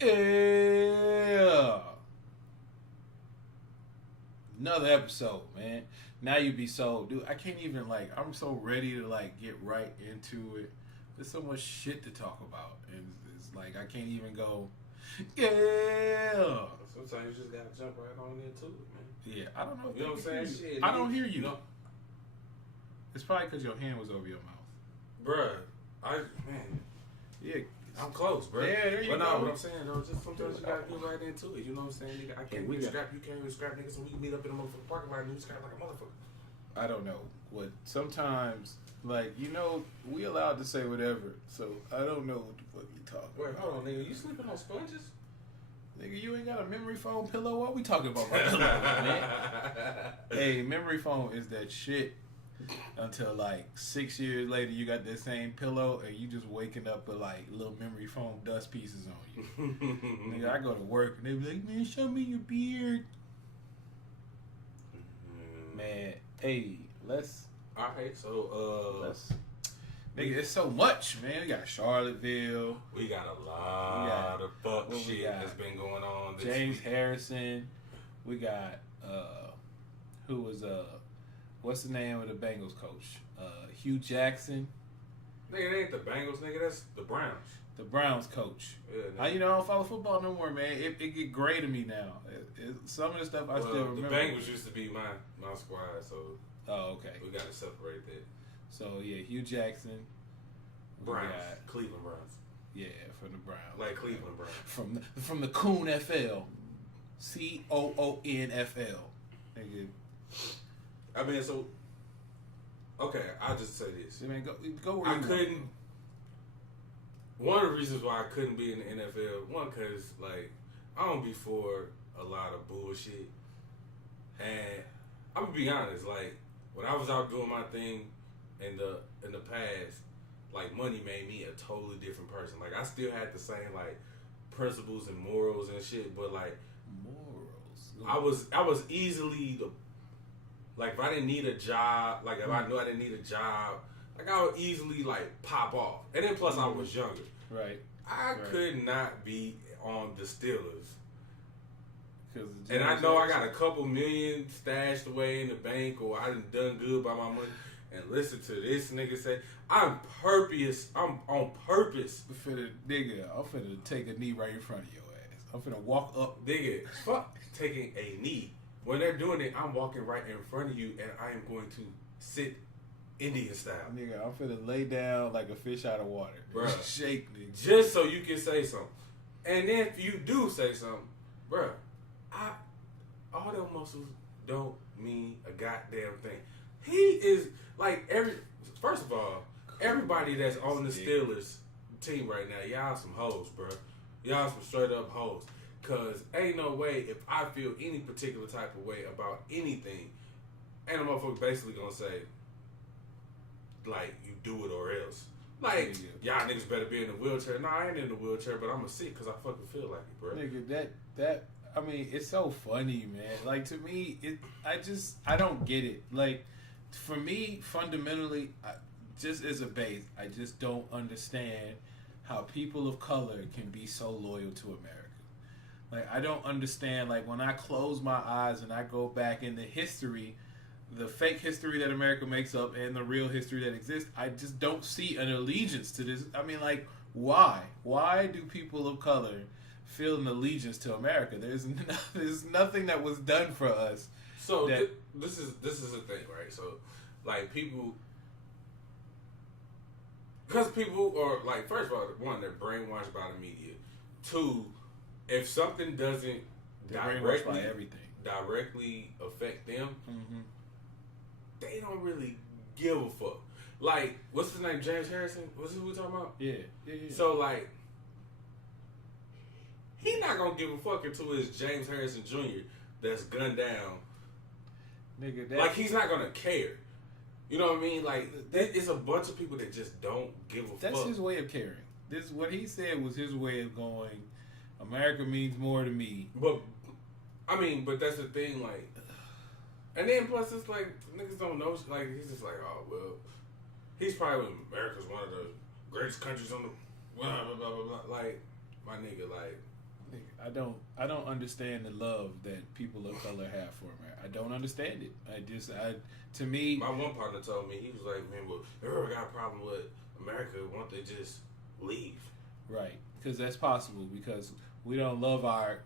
Yeah. Another episode, man. Now you be so, dude. I can't even like. I'm so ready to like get right into it. There's so much shit to talk about, and it's like I can't even go. Yeah. Sometimes you just gotta jump right on into it, man. Yeah, I don't know. If You know what I'm saying? Shit, I don't hear you. know, It's probably because your hand was over your mouth. bruh. Yeah. I'm close, bro. Yeah, there you but go. no, what I'm saying though, just sometimes you gotta get right into it. You know what I'm saying, nigga? I can't even scrap. You can't even scrap niggas, and we can meet up in the motherfucking parking lot and you scrap like a motherfucker. I don't know what. Sometimes, like we allowed to say whatever. So I don't know what the fuck you talking. Wait, about. hold on, nigga. You sleeping on sponges? Nigga, you ain't got a memory foam pillow? What we talking about? My pillow, man? Hey, memory foam is that shit until like 6 years later you got that same pillow and you just waking up with like little memory foam dust pieces on you. Nigga, I go to work and they be like, man, show me your beard. Man, hey, let's. Alright, so let's. Nigga, it's so much, man. We got Charlottesville. We got a lot of fuck shit that's been going on. This James week. Harrison. We got who was what's the name of the Bengals coach? Hugh Jackson. Nigga, it ain't the Bengals, nigga. That's the Browns. The Browns coach. Yeah, I don't follow football no more, man. It get gray to me now. Some of the stuff I still remember. The Bengals used to be my squad, so okay. We got to separate that. So yeah, Hugh Jackson. Browns, Cleveland Browns. Yeah, from the Browns. Like Cleveland Browns. From the COONFL. COONFL. Nigga. I mean, so okay, I'll just say this. I mean, go where you couldn't. One of the reasons why I couldn't be in the NFL, one, because like I don't be for a lot of bullshit, and I'm gonna be honest. Like when I was out doing my thing in the past, like money made me a totally different person. Like I still had the same like principles and morals and shit, but like morals. I was easily the. Like, if I didn't need a job, like, if I knew I didn't need a job, like, I would easily, like, pop off. And then, plus, I was younger. Right. I could not be on the Steelers. And I I know I got a couple million stashed away in the bank, or I done good by my money. And listen to this nigga say, I'm on purpose. I'm finna take a knee right in front of your ass. I'm finna walk up. Nigga, fuck taking a knee. When they're doing it, I'm walking right in front of you, and I am going to sit Indian style. Nigga, I'm finna lay down like a fish out of water. Bruh. Shake, nigga. Just so you can say something. And then if you do say something, bruh, all them muscles don't mean a goddamn thing. He is, like, first of all, everybody that's on the Steelers team right now, y'all some hoes, bruh. Y'all some straight up hoes. Cause ain't no way if I feel any particular type of way about anything, and a motherfucker basically gonna say, like, you do it or else. Like, y'all niggas better be in the wheelchair. Nah, I ain't in the wheelchair, but I'ma sit cause I fucking feel like it, bro. Nigga, that I mean, it's so funny, man. Like, to me, I don't get it. Like, for me, fundamentally, just as a base, I just don't understand how people of color can be so loyal to America. Like, I don't understand, like, when I close my eyes and I go back in the history, the fake history that America makes up and the real history that exists, I just don't see an allegiance to this. I mean, like, why? Why do people of color feel an allegiance to America? There's nothing that was done for us. So, this is the thing, right? So, like, people... Because people are, like, first of all, one, they're brainwashed by the media. Two... If something doesn't directly affect them, they don't really give a fuck. Like, what's his name? James Harrison? What's who we talking about? Yeah. So, like, he not gonna give a fuck until it's James Harrison Jr. that's gunned down. Nigga, like, he's not gonna care. You know what I mean? Like, it's a bunch of people that just don't give a fuck. That's his way of caring. What he said was his way of going, America means more to me. But that's the thing, like, and then plus it's like, niggas don't know, like, he's just like, oh, well, he's probably, America's one of the greatest countries on the, blah, blah, blah, blah, blah. Like, my nigga, like. I don't understand the love that people of color have for America. I don't understand it. To me, my one partner told me, he was like, man, well, everyone got a problem with America. Why don't they just leave? Right, because that's possible. Because we don't love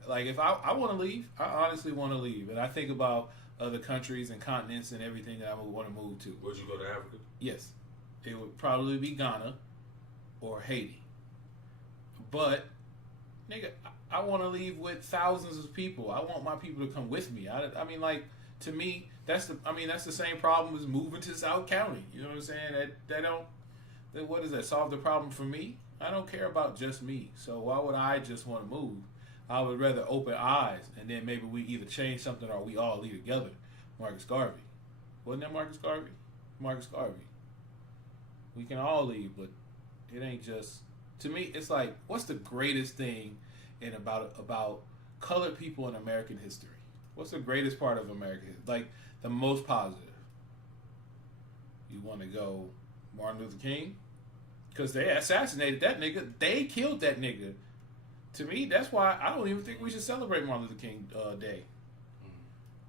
like. If I want to leave, I honestly want to leave, and I think about other countries and continents and everything that I would want to move to. Would you go to Africa? Yes, it would probably be Ghana or Haiti. But, nigga, I want to leave with thousands of people. I want my people to come with me. I mean, like, to me, that's the same problem as moving to South County. You know what I'm saying? What does that solve the problem for me? I don't care about just me. So why would I just want to move? I would rather open eyes, and then maybe we either change something or we all leave together. Marcus Garvey. Wasn't that Marcus Garvey? Marcus Garvey. We can all leave, but it ain't just... To me, it's like, what's the greatest thing about colored people in American history? What's the greatest part of American history? Like, the most positive? You want to go Martin Luther King? Because they assassinated that nigga. They killed that nigga. To me, that's why I don't even think we should celebrate Martin Luther King Day.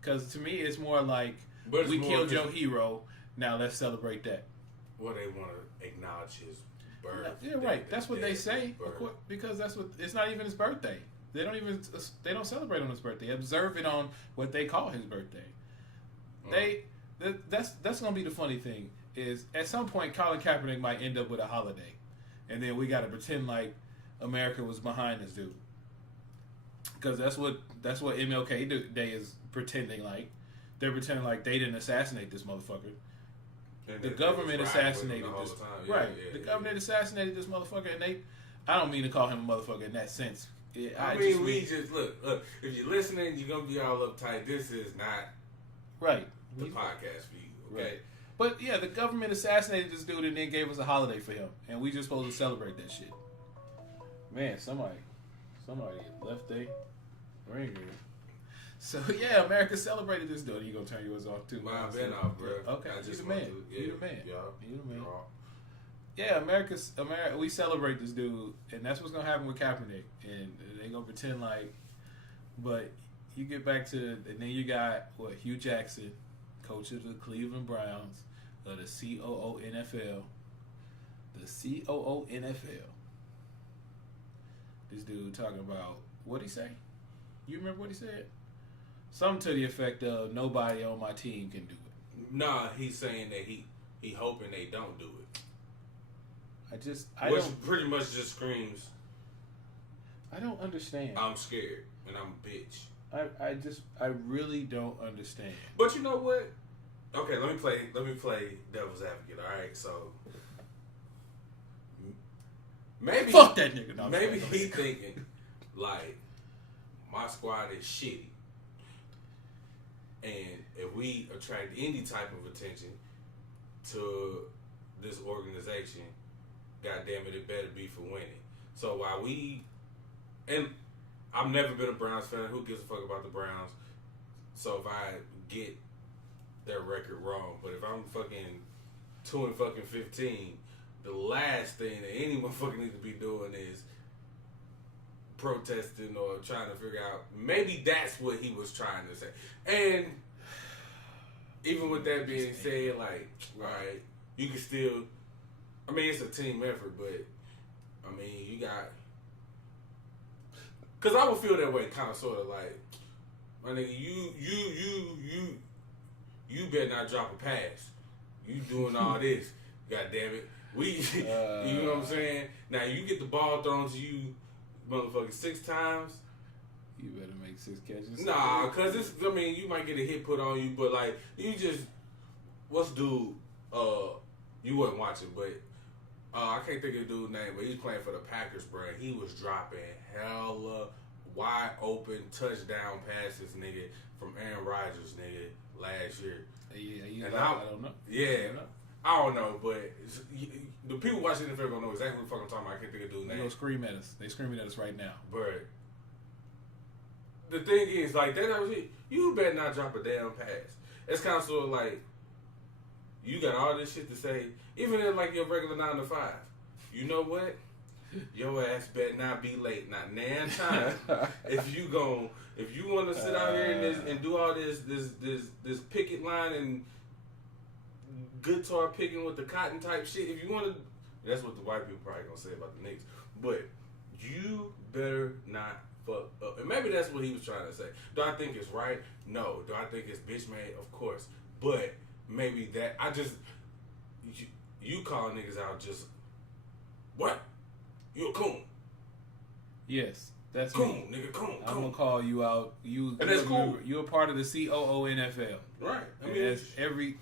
Because to me, it's more like, we killed your hero, now let's celebrate that. Well, they want to acknowledge his birth. Yeah, right. That's what they say. Because it's not even his birthday. They don't celebrate on his birthday. Observe it on what they call his birthday. That's gonna be the funny thing is at some point Colin Kaepernick might end up with a holiday, and then we got to pretend like America was behind this dude. Because that's what MLK Day is pretending like. They're pretending like they didn't assassinate this motherfucker. The government assassinated this. Right. The government assassinated this motherfucker, and I don't mean to call him a motherfucker in that sense. I mean, look. If you're listening, you're gonna be all uptight. This is not right. The podcast for you, okay? Right. But yeah, the government assassinated this dude and then gave us a holiday for him, and we just supposed to celebrate that shit. Man, somebody left their ringer. So yeah, America celebrated this dude. You gonna turn yours off too? Mine been off, bro. Okay, you the man. You the man. You the man. Yeah, America. We celebrate this dude, and that's what's gonna happen with Kaepernick, and they gonna pretend like. But you get back to, and then you got Hugh Jackson, coach of the Cleveland Browns, of the COO NFL. The COO NFL. This dude talking about what he say? You remember what he said? Something to the effect of nobody on my team can do it. Nah, he's saying that he hoping they don't do it. Which pretty much just screams, I don't understand. I'm scared and I'm a bitch. I really don't understand. But you know what? Okay, let me play devil's advocate. All right, so maybe fuck that nigga. No, maybe he's thinking like my squad is shitty, and if we attract any type of attention to this organization, goddamn it better be for winning. So while and I've never been a Browns fan. Who gives a fuck about the Browns? So if I get their record wrong, but if I'm fucking 2-15, the last thing that any motherfucker needs to be doing is protesting or trying to figure out. Maybe that's what he was trying to say. And even with that being said, like, right, you can still. I mean, it's a team effort, but I mean, you got. Because I would feel that way, kind of, sort of like, my nigga, you better not drop a pass. You doing all this, god damn it. You know what I'm saying? Now you get the ball thrown to you, motherfucking 6 times. You better make 6 catches. Nah, cause you might get a hit put on you, but like what's dude? You wasn't watching, but. I can't think of the dude's name, but he's playing for the Packers, bro. He was dropping hella wide open touchdown passes, nigga, from Aaron Rodgers, nigga, last year. Yeah, I don't know. Yeah, I don't know, but the people watching the NFL gonna know exactly what the fuck I'm talking about. I can't think of the dude's name. They gonna scream at us. They screaming at us right now. But the thing is, like, you better not drop a damn pass. It's kind of sort of like, you got all this shit to say, even in like your regular 9 to 5. You know what? your ass better not be late. Not nan time. if you want to sit out here and do all this picket line and guitar picking with the cotton type shit, if you want to, that's what the white people probably gonna say about the niggas. But you better not fuck up. And maybe that's what he was trying to say. Do I think it's right? No. Do I think it's bitch made? Of course. But maybe that you call niggas out just what? You a coon? Yes, that's coon, me. Nigga, coon. I'm gonna call you out. And that's cool. You're a part of the COONFL. Right. I mean, that's every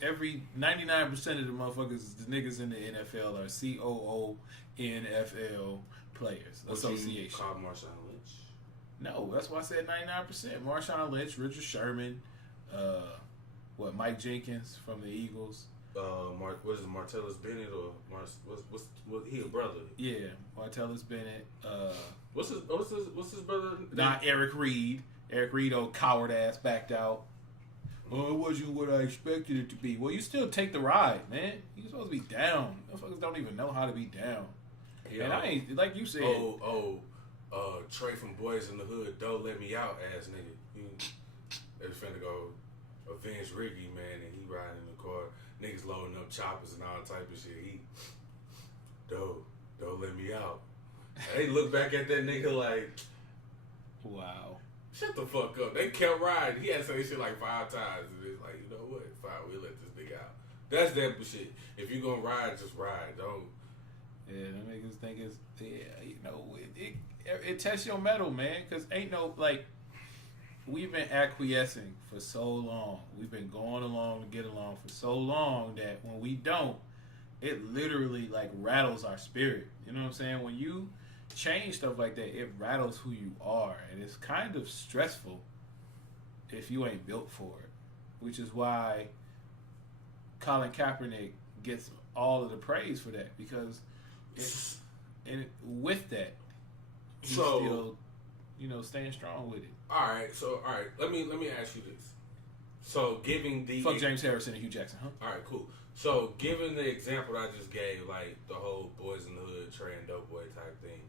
99% of the motherfuckers, the niggas in the NFL are COONFL players association. You call Marshawn Lynch? No, that's why I said 99%. Marshawn Lynch, Richard Sherman, Mike Jenkins from the Eagles. What is it, Martellus Bennett or what's he a brother? Yeah, Martellus Bennett. What's his brother? Not Eric Reed. Eric Reed, old coward ass, backed out. Oh, it wasn't what I expected it to be. Well, you still take the ride, man. You're supposed to be down. Motherfuckers don't even know how to be down. Yeah. And I ain't, like you said. Trey from Boys in the Hood, don't let me out, ass nigga. They finna go avenge Ricky, man, and he riding in the car. Niggas loading up choppers and all type of shit. He, don't let me out. And they look back at that nigga like, wow. Shut the fuck up. They kept riding. He had to say shit like 5 times. And it's like, you know what? Fine, we'll let this nigga out. That's that shit. If you gonna ride, just ride. Don't. Yeah, them niggas think it's, it tests your metal, man. Because ain't no, like, we've been acquiescing for so long. We've been going along to get along for so long that when we don't, it literally, like, rattles our spirit. You know what I'm saying? When you change stuff like that, it rattles who you are, and it's kind of stressful if you ain't built for it, which is why Colin Kaepernick gets all of the praise for that, because with that, he's still, staying strong with it. All right. Let me ask you this. So, giving the fuck James Harrison and Hugh Jackson, huh? All right, cool. So, given the example I just gave, like the whole Boys in the Hood, Trey and Dope Boy type thing,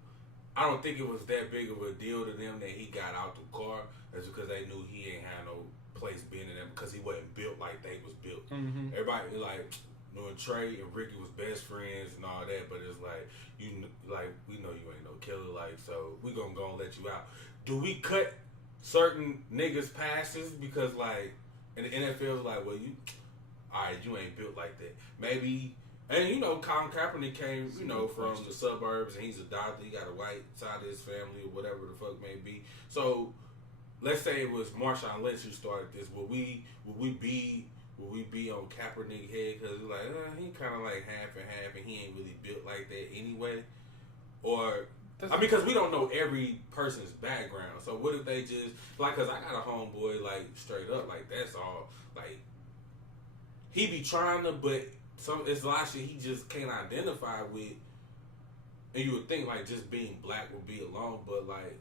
I don't think it was that big of a deal to them that he got out the car. That's because they knew he ain't had no place being in them, because he wasn't built like they was built. Mm-hmm. Everybody knowing Trey and Ricky was best friends and all that, but it's like, we know you ain't no killer, like, so we gonna go and let you out. Do we cut certain niggas passes because, like, and the NFL is like, well, alright, you ain't built like that. Maybe. And, Colin Kaepernick came, from the suburbs, and he's adopted. He got a white side of his family or whatever the fuck may be. So, let's say it was Marshawn Lynch who started this. Would we be on Kaepernick head because we're like, he kind of like half and half, and he ain't really built like that anyway? Or, because we don't know every person's background. So what if they just, like, because I got a homeboy, like, straight up, like, that's all, like, he be trying to, but it's a lot of shit he just can't identify with. And you would think, like, just being black would be alone, but, like,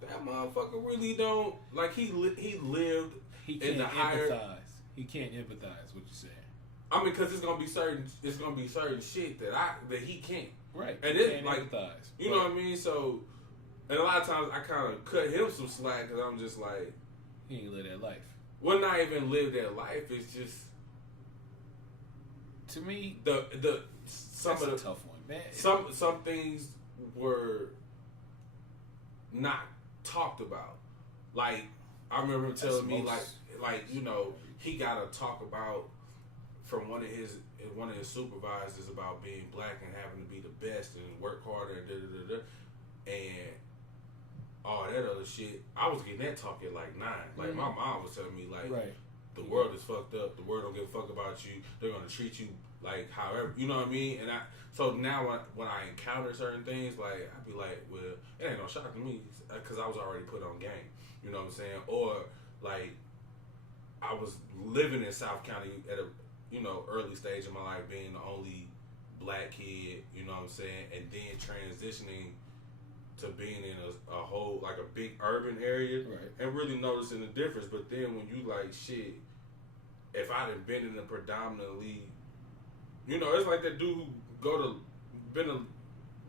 that motherfucker really don't, like, he lived in the higher. He can't empathize, what you saying. I mean, because it's gonna be certain shit that he can't. Right. And it's like, empathize, you know what I mean? So, and a lot of times I kind of cut him some slack because I'm just like, he ain't live that life. Well, not even live that life. It's just, to me, that's a tough one, man. Some things were not talked about. Like, I remember him telling me, he got to talk about from one of his supervisors about being black and having to be the best and work harder and and all that other shit. I was getting that talk at like 9. Like, my mom was telling me, like, the world is fucked up. The world don't give a fuck about you. They're gonna treat you like however, you know what I mean? And so now when I encounter certain things, like, I'd be like, well, it ain't no shock to me because I was already put on game. You know what I'm saying? Or like, I was living in South County at a early stage of my life, being the only black kid, you know what I'm saying, and then transitioning to being in a whole, like, a big urban area, and really noticing the difference. But then when you like, shit, if I'd have been in a predominantly, it's like that dude who been a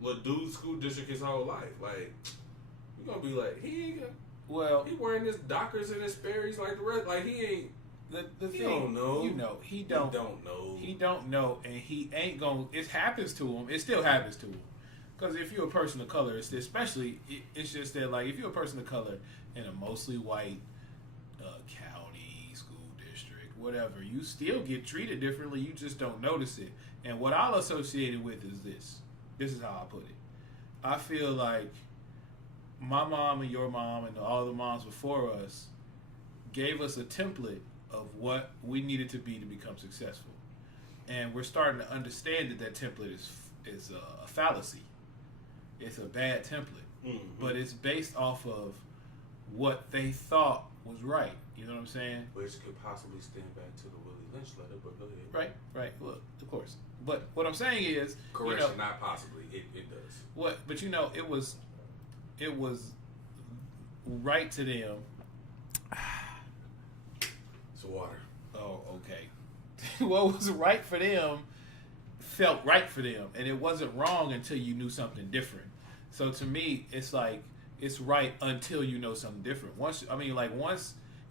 little dude school district his whole life. Like, you gonna be like, he wearing his Dockers and his Sperry's like the rest. Like, he ain't. The He thing, don't know. He don't know. He don't know, and he ain't gonna. It happens to him. It still happens to him. Because if you're a person of color, it's just that, like, if you're a person of color in a mostly white county, school district, whatever, you still get treated differently. You just don't notice it. And what I'll associate it with is this. This is how I put it. I feel like my mom and your mom and all the moms before us gave us a template of what we needed to be to become successful. And we're starting to understand that template is a fallacy. It's a bad template, but it's based off of what they thought was right. You know what I'm saying? Which could possibly stand back to the Willie Lynch letter, but go ahead. Right. Well, of course. But what I'm saying is, correction, not possibly. It does. But it was right to them. It's water. Oh, okay. What was right for them felt right for them, and it wasn't wrong until you knew something different. So to me, it's like it's right until you know something different. Once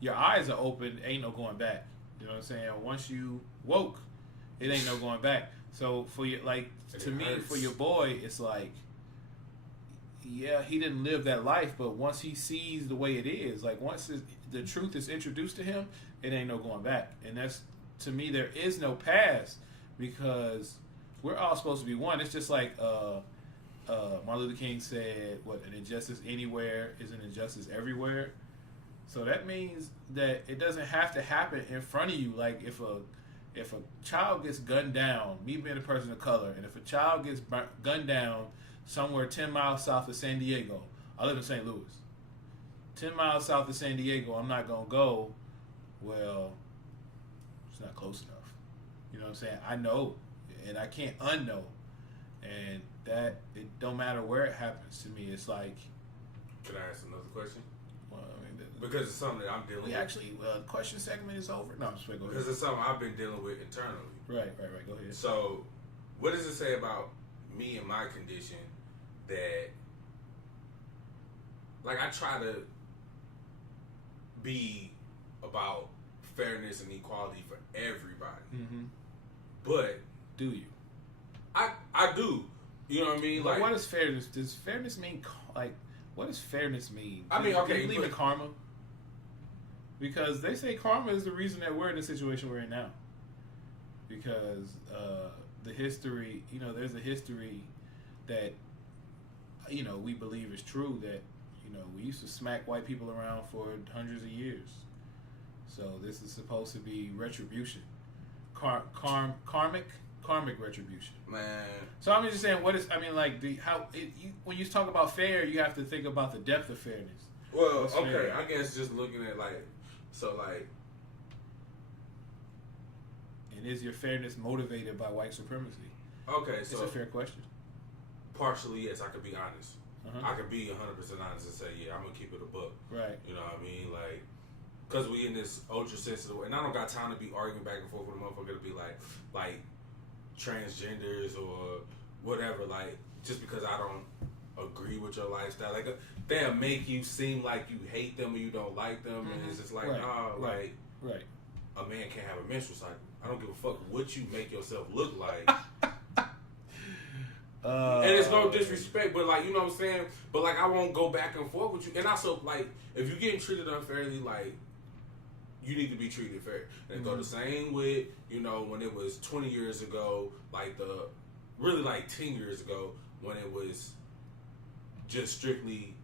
your eyes are open, ain't no going back. You know what I'm saying? Once you woke, it ain't no going back. So for you, like, to me, for your boy, it's like, yeah, he didn't live that life, but once he sees the way it is, like once the truth is introduced to him, it ain't no going back. And that's, to me, there is no past, because we're all supposed to be one. It's just like Martin Luther King said, "What, an injustice anywhere is an injustice everywhere." So that means that it doesn't have to happen in front of you. Like if a child gets gunned down, me being a person of color, and if a child gets gunned down somewhere 10 miles south of San Diego, I live in St. Louis. 10 miles south of San Diego, I'm not gonna go, well, it's not close enough. You know what I'm saying? I know, and I can't unknow, and that it don't matter where it happens to me. It's like, can I ask another question? Well, I mean, because it's something that I'm dealing with. Actually, the question segment is over. No, I'm just going to go ahead. Because it's something I've been dealing with internally. Right. Go ahead. So, what does it say about me and my condition that, like, I try to be about fairness and equality for everybody. Mm-hmm. But do you? I do. You know what I mean? But like, what is fairness? Does fairness mean, like, what does fairness mean? I mean, okay, do you believe in karma? Because they say karma is the reason that we're in the situation we're in now. Because the history, there's a history that, we believe is true, that, we used to smack white people around for hundreds of years. So this is supposed to be retribution. Karmic retribution. Man. So I'm just saying, when you talk about fair, you have to think about the depth of fairness. Well, What's okay, fair? I guess just looking at and is your fairness motivated by white supremacy? Okay, it's a fair question. Partially, yes, I could be honest. Uh-huh. I could be 100% honest and say, yeah, I'm gonna keep it a buck. Right. You know what I mean? Like, because we in this ultra sensitive, and I don't got time to be arguing back and forth with a motherfucker to be like transgenders or whatever. Like, just because I don't agree with your lifestyle, like they'll make you seem like you hate them or you don't like them, Mm-hmm. and it's just like, right. like, right. A man can't have a menstrual cycle. I don't give a fuck what you make yourself look like. And it's no disrespect, but like, you know what I'm saying? But like, I won't go back and forth with you. And also, like, if you're getting treated unfairly, like, you need to be treated fair. And go the same with, when it was 20 years ago, like really like 10 years ago, when it was just strictly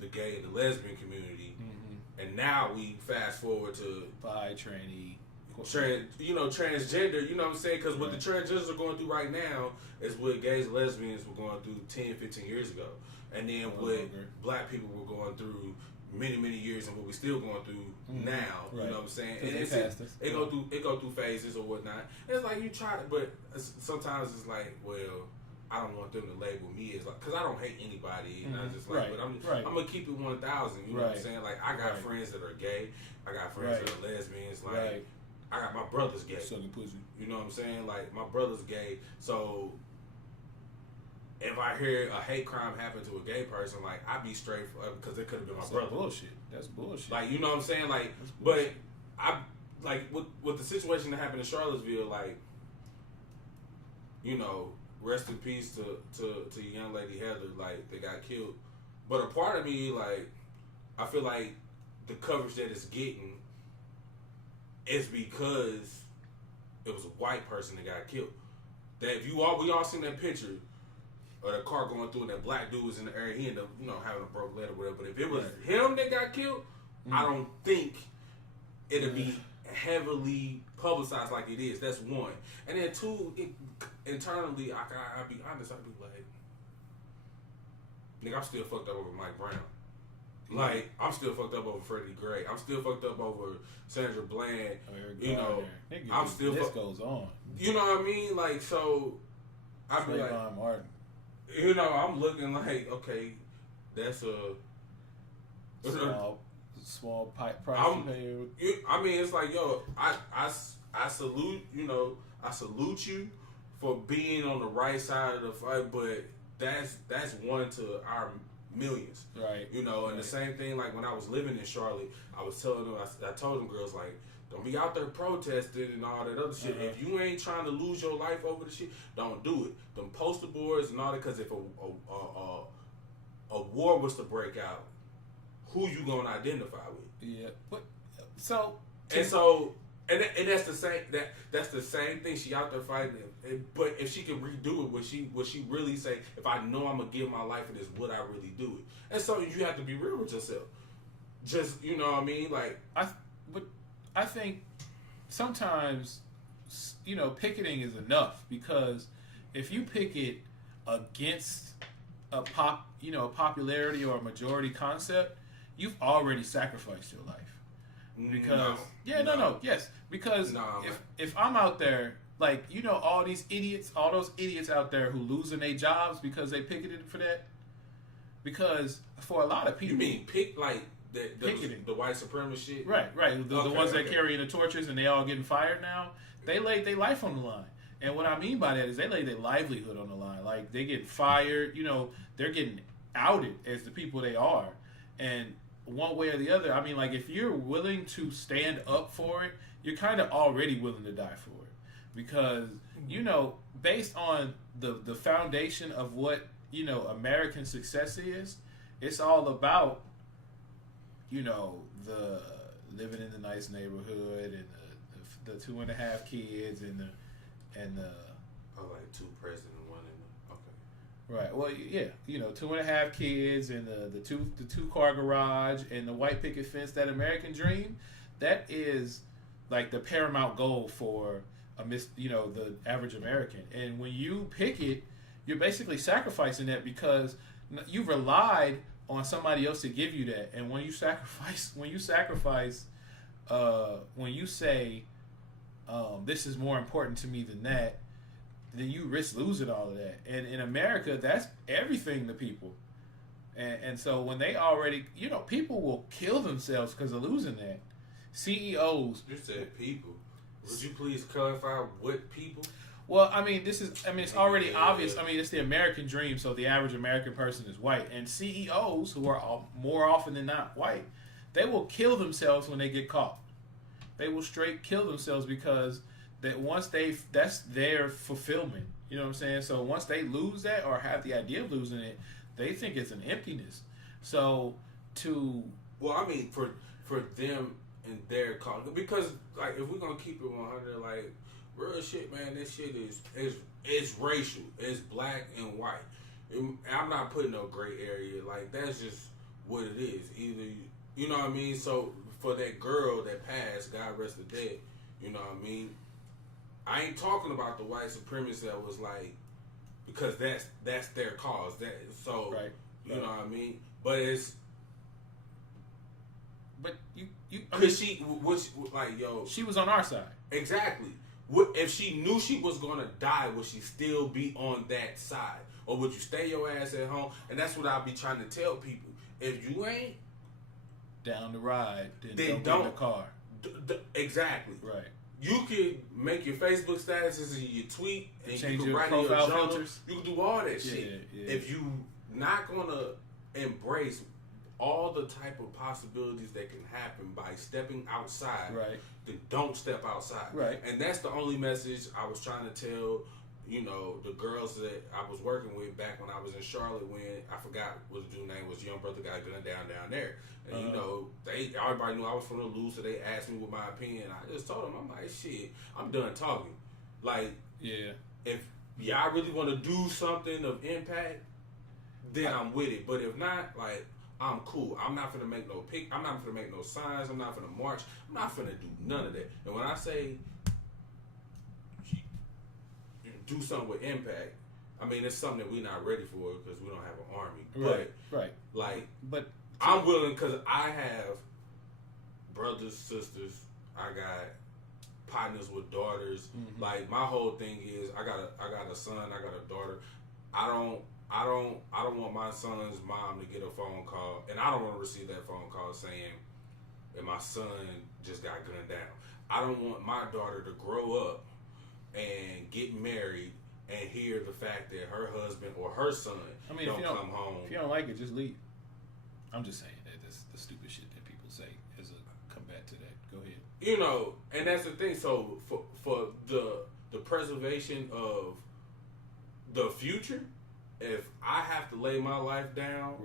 the gay and the lesbian community. Mm-hmm. And now we fast forward to bi, tranny, transgender, you know what I'm saying? Because what the transgenders are going through right now is what gays and lesbians were going through 10, 15 years ago. And then what black people were going through many, many years and what we're still going through now. Right. You know what I'm saying? And it go through phases or whatnot. And it's like you try to, but sometimes it's like, well, I don't want them to label me as like, because I don't hate anybody. And I just like, but I'm going to keep it 1,000. You know what I'm saying? Like, I got friends that are gay. I got friends that are lesbians. Like, I got my brother's gay. Sucking pussy. You know what I'm saying? Like, my brother's gay. So, if I hear a hate crime happen to a gay person, like I be straight because it could have been my brother. Bullshit. That's bullshit. Like you know what I'm saying? Like, but I like with the situation that happened in Charlottesville, like you know, rest in peace to young lady Heather. Like they got killed, but a part of me like I feel like the coverage that it's getting is because it was a white person that got killed. That if we all seen that picture of the car going through and that black dude was in the area, he ended up, you know, having a broke leg or whatever. But if it was him that got killed, I don't think it'd be heavily publicized like it is. That's one. And then two, internally, I'll be honest, I'd be like, nigga, I'm still fucked up over Mike Brown. Like, I'm still fucked up over Freddie Gray. I'm still fucked up over Sandra Bland. You know, I'm still this goes on. You know what I mean? Like, so I be like, Martin. You know, I'm looking like, okay, that's a small price to pay. I mean, it's like, yo, I salute, you know, I salute you for being on the right side of the fight, but that's one to our millions, right? You know, and the same thing, like when I was living in Charlotte, I was telling them, I told them girls like, don't be out there protesting and all that other shit. If you ain't trying to lose your life over the shit, don't do it. Them poster boards and all that, because if a war was to break out, who you gonna identify with? Yeah, but and that's the same that's the same thing. She out there fighting it, but if she can redo it, would she really say, if I know I'm gonna give my life for this, would I really do it? And so you have to be real with yourself. Just, you know what I mean? Like I think sometimes, you know, picketing is enough, because if you picket against a popularity or a majority concept, you've already sacrificed your life. Because because if I'm out there, like, you know, all those idiots out there who losing their jobs because they picketed for that. Because for a lot of people, you mean the white supremacist shit, right? The ones that carrying the torches and they all getting fired now. They laid their life on the line, and what I mean by that is they lay their livelihood on the line. Like, they get fired, you know, they're getting outed as the people they are, and one way or the other, I mean, like, if you're willing to stand up for it, you're kind of already willing to die for it, because, you know, based on the foundation of what, you know, American success is, it's all about, you know, the living in the nice neighborhood and the 2.5 kids and the like 2 presidents and 1 in the right. Well, yeah, you know, 2.5 kids and the two car garage and the white picket fence. That American dream, that is like the paramount goal for the average American. And when you picket, you're basically sacrificing that, because you relied on somebody else to give you that. And when you say this is more important to me than that, then you risk losing all of that. And in America, that's everything to people. And so when they already, you know, people will kill themselves because of losing that. CEOs. You said people. Would you please clarify what people? Well, it's already obvious. I mean, it's the American dream, so the average American person is white. And CEOs, who are more often than not white, they will kill themselves when they get caught. They will straight kill themselves, because that's their fulfillment. You know what I'm saying? So once they lose that, or have the idea of losing it, they think it's an emptiness. So well, I mean, for them and their cause, because like, if we're gonna keep it 100, like, real shit, man, this shit is racial. It's black and white. I'm not putting no gray area. Like, that's just what it is. Either you know what I mean. So for that girl that passed, God rest her dead. You know what I mean. I ain't talking about the white supremacists that was like, because that's their cause. That so right. You know what I mean. But it's. But she was on our side. Exactly. If she knew she was gonna die, would she still be on that side, or would you stay your ass at home? And that's what I'll be trying to tell people. If you ain't down the ride, then don't get in the car. Exactly. Right. You could make your Facebook statuses and your tweet and change you can your write in your profile journal. filters. You can do all that shit. Yeah. If you not gonna embrace all the type of possibilities that can happen by stepping outside, right, then don't step outside. Right. And that's the only message I was trying to tell, you know, the girls that I was working with back when I was in Charlotte when I forgot what the dude's name was. Young brother got gunned down there. And you know, everybody knew I was from the loose, so they asked me what my opinion. I just told them, I'm like, shit, I'm done talking. Like, yeah, if y'all really want to do something of impact, then I'm with it. But if not, like, I'm cool. I'm not finna make no I'm not finna make no signs. I'm not finna march. I'm not finna do none of that. And when I say do something with impact, I mean it's something that we're not ready for because we don't have an army. Right. But I'm willing because I have brothers, sisters. I got partners with daughters. Mm-hmm. Like my whole thing is I got a son. I got a daughter. I don't want my son's mom to get a phone call, and I don't want to receive that phone call saying that my son just got gunned down. I don't want my daughter to grow up and get married and hear the fact that her husband or her son don't come home. If you don't like it, just leave. I'm just saying that that's the stupid shit that people say as a combat to that. Go ahead. You know, and that's the thing. So for the preservation of the future, if I have to lay my life down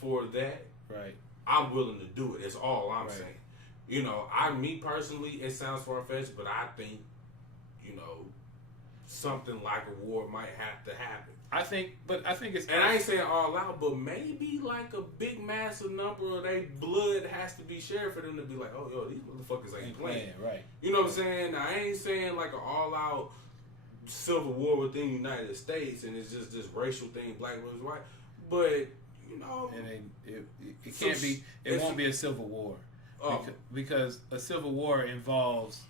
for that, I'm willing to do it. That's all I'm saying. You know, me personally, it sounds far-fetched, but I think, you know, something like a war might have to happen. I think it's... And I ain't saying all out, but maybe like a big massive number of their blood has to be shared for them to be like, oh, yo, these motherfuckers ain't playing. Right. You know what I'm saying? Now, I ain't saying like an all-out civil war within the United States and it's just this racial thing, black versus white. But, you know... It can't be... It won't be a civil war. Because a civil war involves...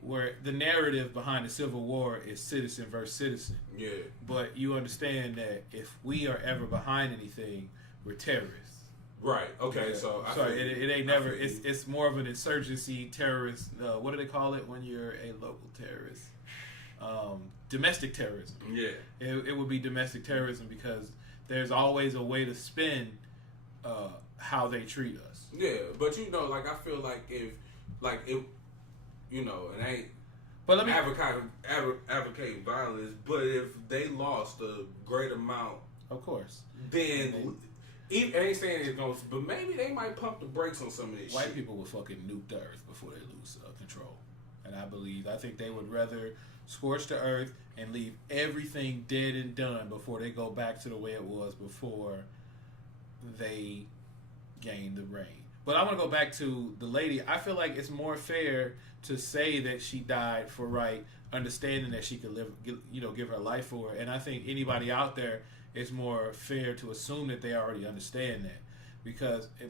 where the narrative behind the Civil War is citizen versus citizen. Yeah. But you understand that if we are ever behind anything, we're terrorists. Right. Okay. Yeah. So it ain't never. It's more of an insurgency terrorist. What do they call it when you're a local terrorist? Domestic terrorism. Yeah. It would be domestic terrorism because there's always a way to spin how they treat us. Yeah, but you know, like I feel like if you know, and I ain't advocating violence, but if they lost a great amount, of course, then I ain't saying it's going to, but maybe they might pump the brakes on some of this White shit. people will fucking nuke the earth before they lose control. And I think they would rather scorch the earth and leave everything dead and done before they go back to the way it was before they gain the reign. But I want to go back to the lady. I feel like it's more fair to say that she died for understanding that she could give her life for it. And I think anybody out there, it's more fair to assume that they already understand that.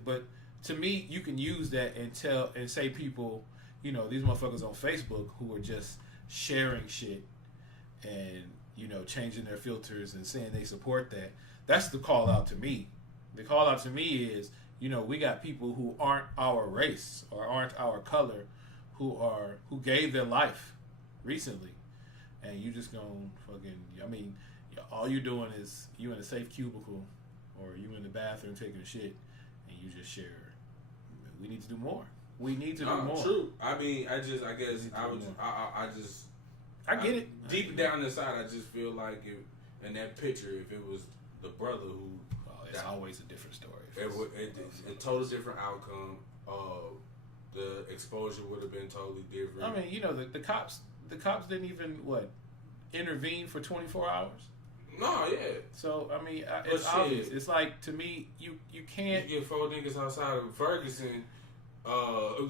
But to me, you can use that and say people, you know, these motherfuckers on Facebook who are just sharing shit and, you know, changing their filters and saying they support that. That's the call out to me. The call out to me is, you know, we got people who aren't our race or aren't our color who gave their life recently, and you just gonna fucking, I mean, all you're doing is you in a safe cubicle or you in the bathroom taking a shit and you just share. We need to do more. We need to do more. True. I mean, I get it. Deep down inside, I just feel like in that picture, if it was the brother who, it's always a different story. A total different outcome. The exposure would have been totally different. I mean, you know, the cops didn't even intervene for 24 hours. No, yeah. So I mean, it's obvious. It's like, to me, you can't. You get 4 niggas outside of Ferguson. The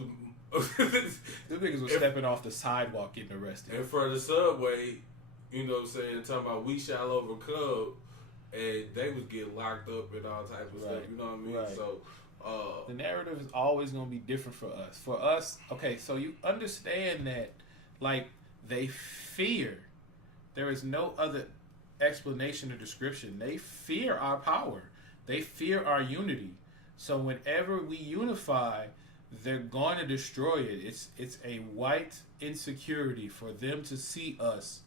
niggas was stepping off the sidewalk getting arrested. And for the subway, you know what I'm saying, talking about we shall overcome, and they was getting locked up and all type of stuff, you know what I mean? Right. So the narrative is always going to be different for us. For us, okay, so you understand that, like, they fear. There is no other explanation or description. They fear our power. They fear our unity. So whenever we unify, they're going to destroy it. It's a white insecurity for them to see us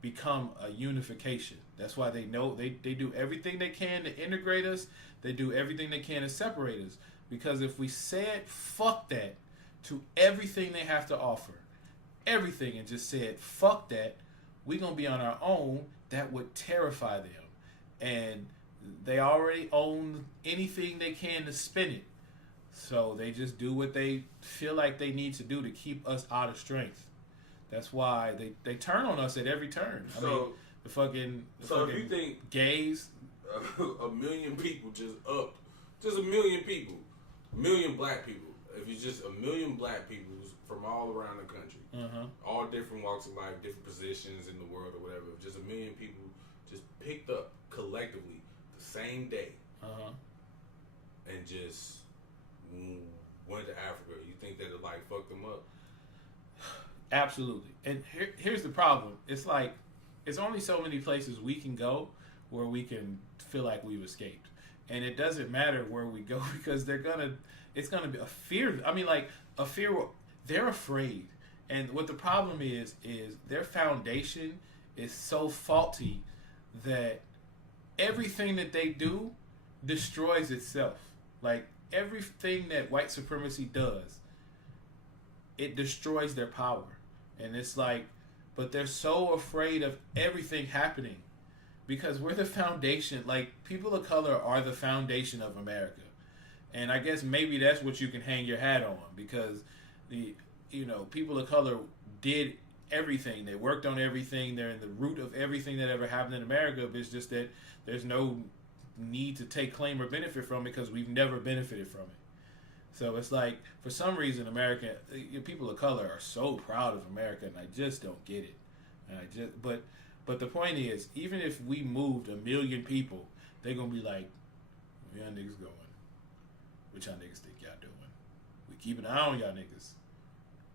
become a unification. That's why they know they do everything they can to integrate us. They do everything they can to separate us. Because if we said fuck that to everything they have to offer, everything, and just said fuck that, we're going to be on our own, that would terrify them. And they already own anything they can to spin it. So they just do what they feel like they need to do to keep us out of strength. That's why they turn on us at every turn. I mean, the fucking if you think gays, a million people just a million people, a million black people. If it's just a million black people from all around the country, all different walks of life, different positions in the world or whatever, if just a million people just picked up collectively the same day and just went to Africa, you think that it like fuck them up? Absolutely. And here's the problem. It's like, it's only so many places we can go where we can feel like we've escaped. And it doesn't matter where we go because it's gonna be a fear. I mean, like, a fear, they're afraid. And what the problem is their foundation is so faulty that everything that they do destroys itself. Like, everything that white supremacy does, it destroys their power. And it's like, but they're so afraid of everything happening because we're the foundation. Like, people of color are the foundation of America. And I guess maybe that's what you can hang your hat on, because people of color did everything. They worked on everything. They're in the root of everything that ever happened in America. But it's just that there's no need to take claim or benefit from it because we've never benefited from it. So it's like, for some reason, people of color are so proud of America, and I just don't get it. And but the point is, even if we moved a million people, they're gonna be like, where y'all niggas going? What y'all niggas think y'all doing? We keep an eye on y'all niggas.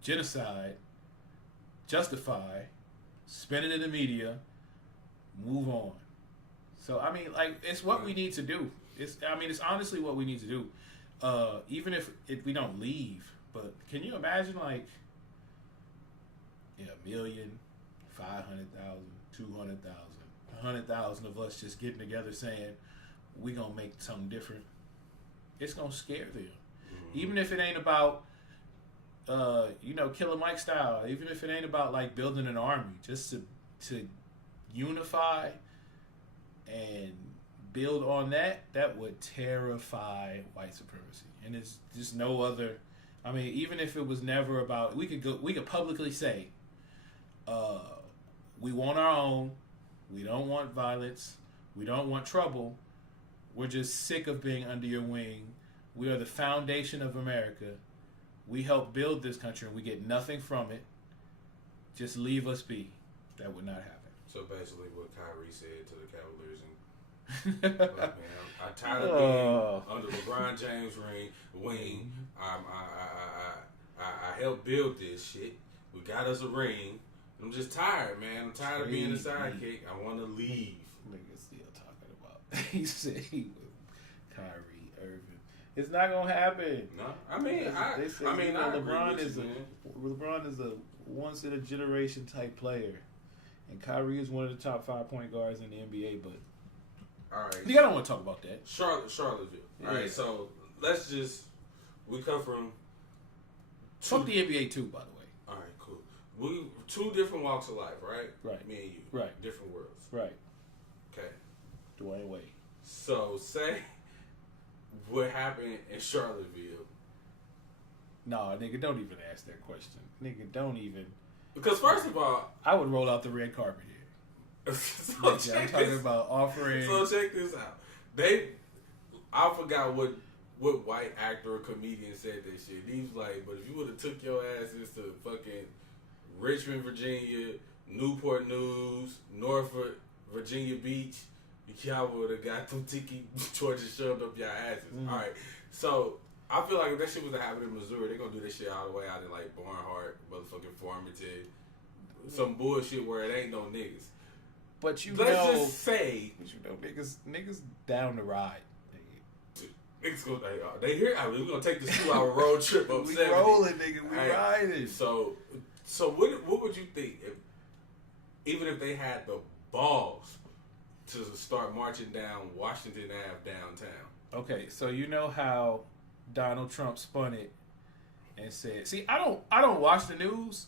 Genocide, justify, spend it in the media, move on. So I mean, like, it's what we need to do. It's honestly what we need to do. Even if we don't leave, but can you imagine, like, 1,500,000, 200,000, 100,000 of us just getting together saying we gonna make something different? It's gonna scare them. Even if it ain't about Killer Mike style, even if it ain't about like building an army, just to unify and build on that would terrify white supremacy. And it's just no other. I mean, even if it was never about, we could publicly say, we want our own, we don't want violence, we don't want trouble, we're just sick of being under your wing, we are the foundation of America, we help build this country and we get nothing from it, just leave us be. That would not happen. So basically what Kyrie said to the Cavaliers, and look, man, I'm tired of being under LeBron James' wing. I helped build this shit. We got us a ring. I'm just tired, man. I'm tired of being a sidekick. I want to leave. Nigga still talking about. He said he was Kyrie Irving. It's not gonna happen. No, I mean, LeBron is a once in a generation type player, and Kyrie is one of the top 5 point guards in the NBA. But all right, I don't want to talk about that. Charlottesville. Yeah. All right, so we come from fuck the NBA too, by the way. All right, cool. We two different walks of life, right? Right. Me and you. Right. Different worlds. Right. Okay. Dwayne Wade. So say what happened in Charlottesville. No, nigga, don't even ask that question. Nigga, don't even. Because first of all, I would roll out the red carpet here. I'm talking about offering. So check this out. I forgot what white actor or comedian said that shit. He was like, but if you would have took your asses to fucking Richmond, Virginia, Newport News, Norfolk, Virginia Beach, y'all would have got them tiki torches shoved up your asses. All right. So I feel like if that shit was to happen in Missouri, they're gonna do this shit all the way out in like Barnhart, motherfucking Farmington, some bullshit where it ain't no niggas. But let's just say, niggas down the ride. They hear. I mean, we're gonna take this 2-hour road trip up. We 70. rolling, nigga. We riding. So what would you think even if they had the balls to start marching down Washington Ave downtown? Okay, so you know how Donald Trump spun it and said, "See, I don't watch the news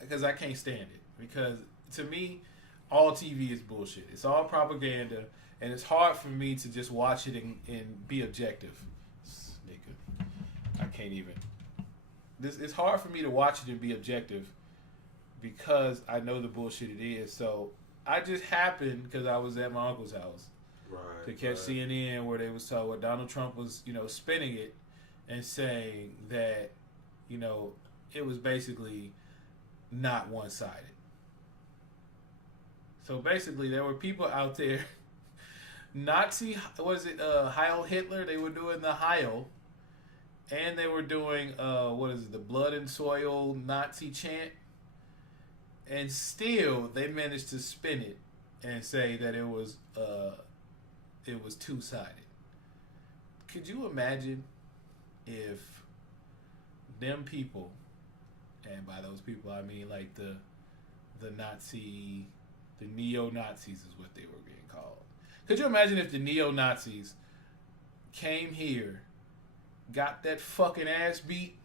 because I can't stand it, because to me, all TV is bullshit. It's all propaganda, and it's hard for me to just watch it and be objective." Nigga, I can't even. It's hard for me to watch it and be objective because I know the bullshit it is. So I just happened, because I was at my uncle's house, to catch CNN where they was talking, where Donald Trump was, spinning it and saying that, it was basically not one-sided. So basically, there were people out there, Heil Hitler? They were doing the Heil, and they were doing, the blood and soil Nazi chant, and still they managed to spin it and say that it was two-sided. Could you imagine if them people, and by those people I mean like the neo-Nazis is what they were being called. Could you imagine if the neo-Nazis came here, got that fucking ass beat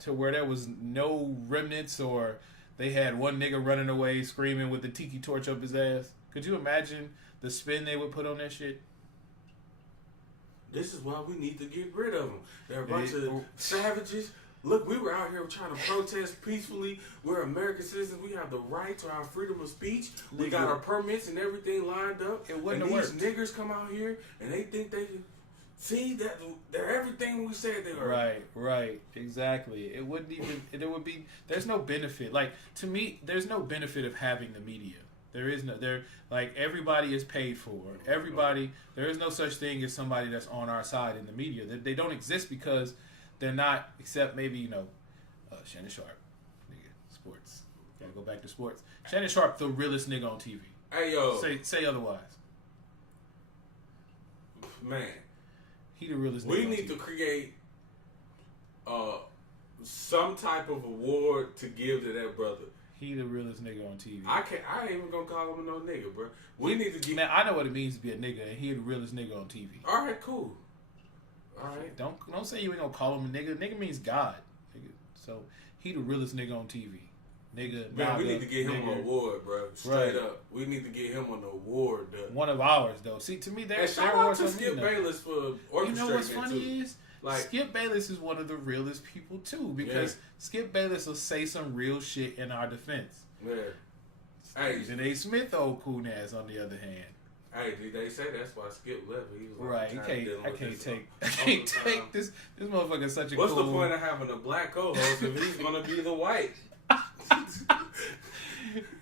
to where there was no remnants, or they had one nigga running away screaming with the tiki torch up his ass? Could you imagine the spin they would put on that shit? This is why we need to get rid of them. They're a bunch of savages. Look, we were out here trying to protest peacefully. We're American citizens. We have the right to our freedom of speech. We got our permits and everything lined up. It wouldn't and have these worked. niggers come out here and they think they can see that they're everything we said they were. Right, exactly. It wouldn't even. There would be. There's no benefit. Like, to me, there's no benefit of having the media. There is no. Everybody is paid for. Everybody. There is no such thing as somebody that's on our side in the media. They don't exist because they're not, except maybe, Shannon Sharp. Nigga, sports. Gotta go back to sports. Shannon Sharp, the realest nigga on TV. Hey, yo. Say otherwise. Man. He the realest nigga We on need TV. to create some type of award to give to that brother. He the realest nigga on TV. I ain't even gonna call him no nigga, bro. We need to get. Man, I know what it means to be a nigga, and he the realest nigga on TV. All right, cool. All right. Don't say you ain't gonna call him a nigga. Nigga means God. Nigga. So he the realest nigga on TV. Nigga. Man, we need to get him an award, bro. Straight up. We need to get him an award. One of ours, though. See, to me, there's shout out to Skip Bayless for orchestrating. You know what's funny too. is, Skip Bayless is one of the realest people too, because Skip Bayless will say some real shit in our defense. Yeah. Hey, Stephen A. Smith, old coon ass, on the other hand. Hey, they say that's why Skip left. He was right. I can't take this. This motherfucker is such a. What's the point of having a black co-host if he's gonna be the white?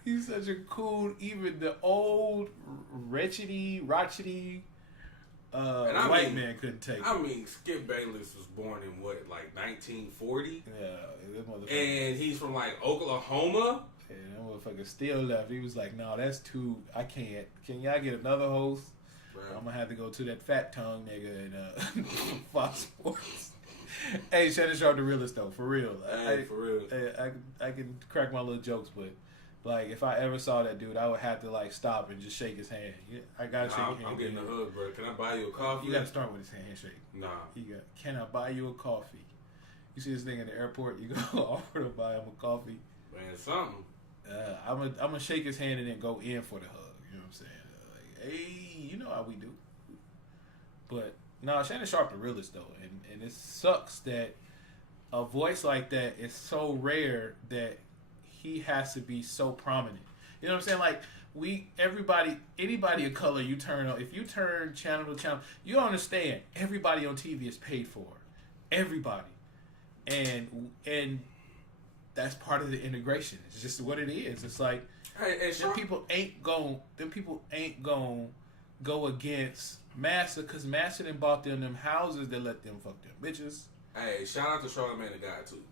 He's such a cool. Even the old rochety white man couldn't take it. I mean, Skip Bayless was born in what, like 1940? Yeah, that motherfucker. And he's from like Oklahoma. Yeah, that motherfucker still left. He was like, "No, that's too. I can't. Can y'all get another host? Bro. I'm gonna have to go to that fat tongue nigga and Fox Sports." Hey, Shannon Sharp the realest though, for real. For real. I can crack my little jokes, but like if I ever saw that dude, I would have to like stop and just shake his hand. I gotta shake his hand. I'm getting a hug, bro. Can I buy you a coffee? You gotta start with his handshake. Nah. Can I buy you a coffee? You see this nigga in the airport, you go offer to buy him a coffee. Man, something. I'm gonna shake his hand and then go in for the hug. You know what I'm saying? Like, hey, you know how we do. But no, Shannon Sharp the realest though, and it sucks that a voice like that is so rare that he has to be so prominent. You know what I'm saying? Like anybody of color you turn on, if you turn channel to channel, you understand everybody on TV is paid for, everybody, and that's part of the integration. It's just what it is. It's like them people ain't gon' go against Massa because Massa done bought them houses that let them fuck them bitches. Hey, shout out to Charlamagne the God too.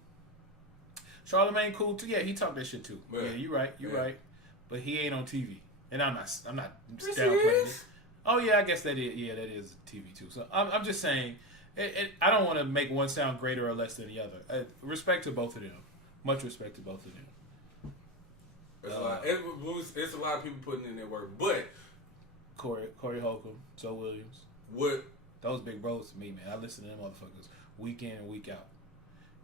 Charlamagne cool too. Yeah, he talked that shit too. Yeah, you're right. You're right. But he ain't on TV, and I'm not Yes, downplaying it. Oh yeah, I guess that is. Yeah, that is TV too. So I'm just saying I don't want to make one sound greater or less than the other. Respect to both of them. Much respect to both of them. It's a lot of people putting in their work, but Corey Holcomb, Joe Williams, what those big bros to me, man. I listen to them motherfuckers week in and week out.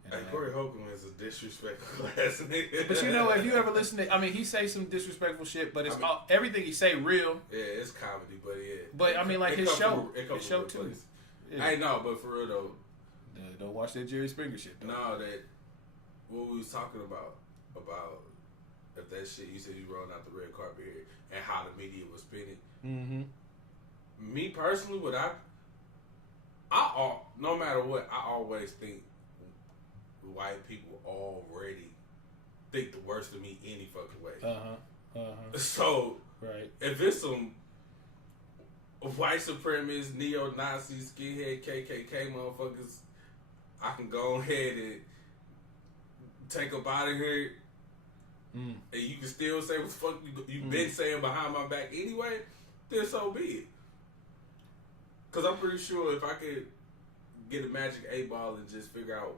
And Corey Holcomb is a disrespectful ass nigga. But you know, if you ever listen to, I mean, he say some disrespectful shit, but it's everything he say real. Yeah, it's comedy, but yeah. But I mean, like his show too. Yeah. I know, but for real though, don't watch that Jerry Springer shit. Though. No, that what we was talking about if that shit you said you rolling out the red carpet here and how the media was spinning. Mm-hmm. Me personally, no matter what, I always think white people already think the worst of me any fucking way. So right, if it's some white supremacist, neo-Nazi, skinhead, KKK motherfuckers, I can go ahead and take up out of here, and you can still say what the fuck you've been saying behind my back anyway, then so be it. Because I'm pretty sure if I could get a magic 8-ball and just figure out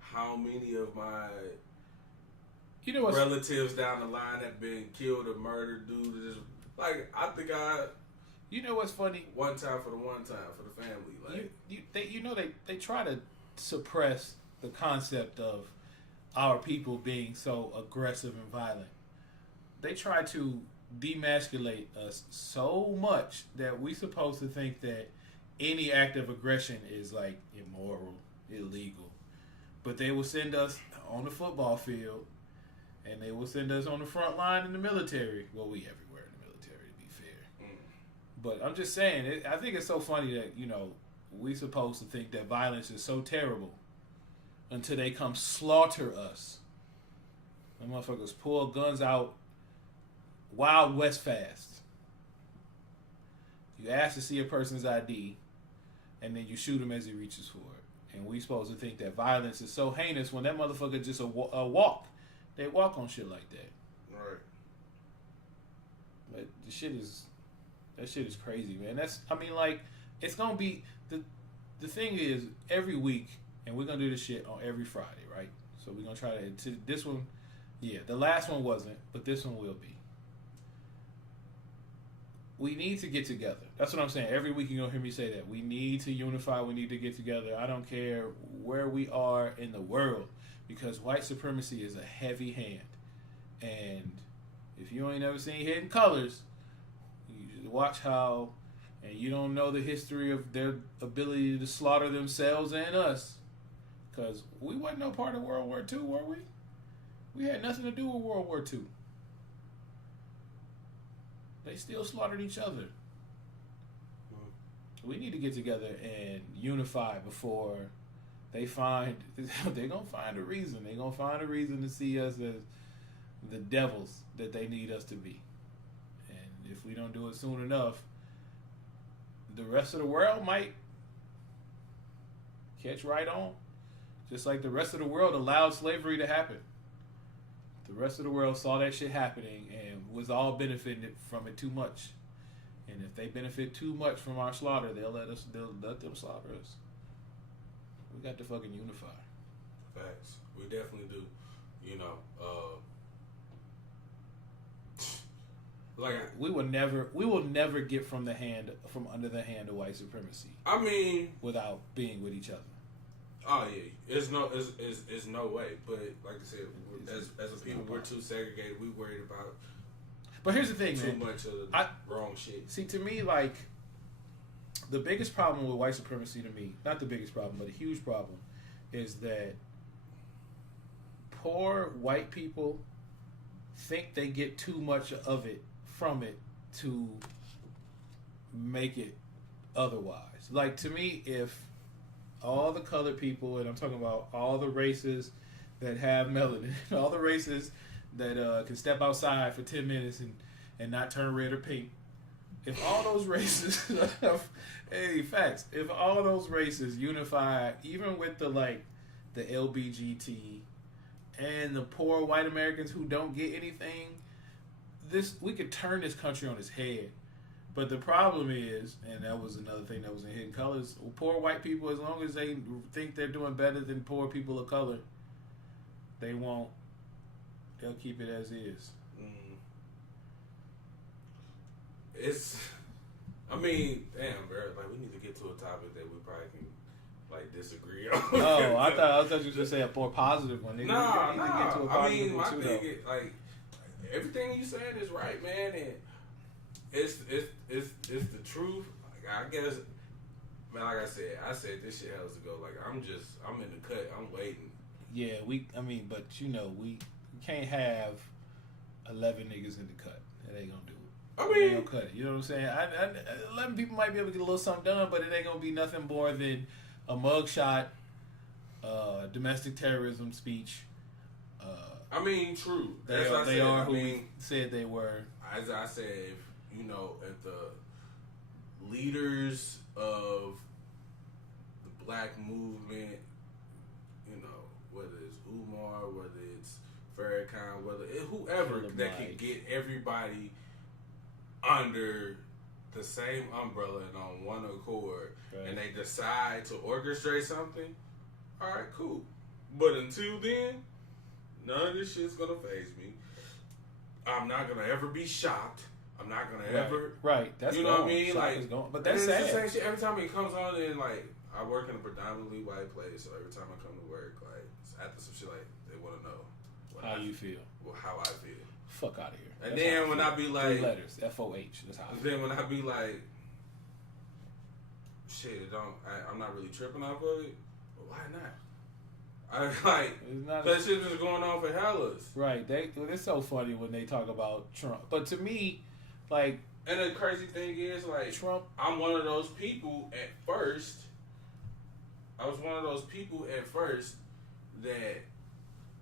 how many of my relatives down the line have been killed or murdered due to this, like, I think you know what's funny? One time for the family. Like they try to suppress the concept of our people being so aggressive and violent. They try to demasculate us so much that we supposed to think that any act of aggression is like immoral, illegal. But they will send us on the football field, and they will send us on the front line in the military. Well, we everywhere in the military, to be fair. But I'm just saying, I think it's so funny that, we supposed to think that violence is so terrible until they come slaughter us. The motherfuckers pull guns out Wild West fast. You ask to see a person's ID, and then you shoot him as he reaches for it. And we supposed to think that violence is so heinous when that motherfucker just a walk. They walk on shit like that. Right. But that shit is crazy, man. It's gonna be the thing is every week, and we're gonna do this shit on every Friday, right? So we're gonna try to this one, the last one wasn't, but this one will be. We need to get together. That's what I'm saying. Every week you're gonna hear me say that. We need to unify, we need to get together. I don't care where we are in the world, because white supremacy is a heavy hand. And if you ain't never seen Hidden Colors, you just watch how, and you don't know the history of their ability to slaughter themselves and us. Because we wasn't no part of World War II, were we? We had nothing to do with World War II. They still slaughtered each other. We need to get together and unify before they're going to find a reason. They're going to find a reason to see us as the devils that they need us to be. And if we don't do it soon enough, the rest of the world might catch right on. Just like the rest of the world allowed slavery to happen. The rest of the world saw that shit happening and was all benefiting from it too much. And if they benefit too much from our slaughter, they'll let them slaughter us. We got to fucking unify. Facts. We definitely do. We will never get from under the hand of white supremacy. I mean, without being with each other. Oh yeah, it's no way. But like I said, as a people, we're too segregated. We worried about. But here's the thing, too man. much of the wrong shit. See, to me, like the biggest problem with white supremacy, to me, not the biggest problem, but a huge problem, is that poor white people think they get too much of it from it to make it otherwise. Like, to me, if all the colored people, and I'm talking about all the races that have melanin, all the races that can step outside for 10 minutes and not turn red or pink, if all those races facts, if all those races unify, even with the LBGT and the poor white Americans who don't get anything, we could turn this country on its head. But the problem is, and that was another thing that was in Hidden Colors, poor white people, as long as they think they're doing better than poor people of color, they won't. They'll keep it as is. It's, I mean, damn, bro. Like, we need to get to a topic that we probably can, like, disagree on. Oh, I thought you were going to say a more positive one. Nah. Get to a I mean, my too, thing is, like, everything you saying is right, man, and it's the truth. Like, I guess, man, like I said this shit hours ago. Like, I'm in the cut. I'm waiting. Yeah, but we can't have 11 niggas in the cut. It ain't gonna do it. I It mean, ain't gonna cut it. You know what I'm saying? 11 people might be able to get a little something done, but it ain't gonna be nothing more than a mugshot, domestic terrorism speech. I mean, true. They are who we said they were. As I said, if the leaders of the black movement, whether it's Umar, whether it's Farrakhan, whoever that can get everybody under the same umbrella and on one accord, right, and they decide to orchestrate something, all right, cool. But until then, none of this shit's gonna faze me. I'm not gonna ever be shocked. I'm not gonna ever. Right. That's what I mean. Like, but that's sad. It's the same shit every time it comes on, and like I work in a predominantly white place, so every time I come to work, like after some shit, like they want to know how you feel. Well, how I feel. Fuck out of here. And then when I be like 3 letters, FOH. That's how. Then when I be like, shit, I'm not really tripping off of it. But why not? That shit been going on for hellas. Right. It's so funny when they talk about Trump. But to me, like, and the crazy thing is, like, Trump. I'm one of those people at first. I was one of those people at first that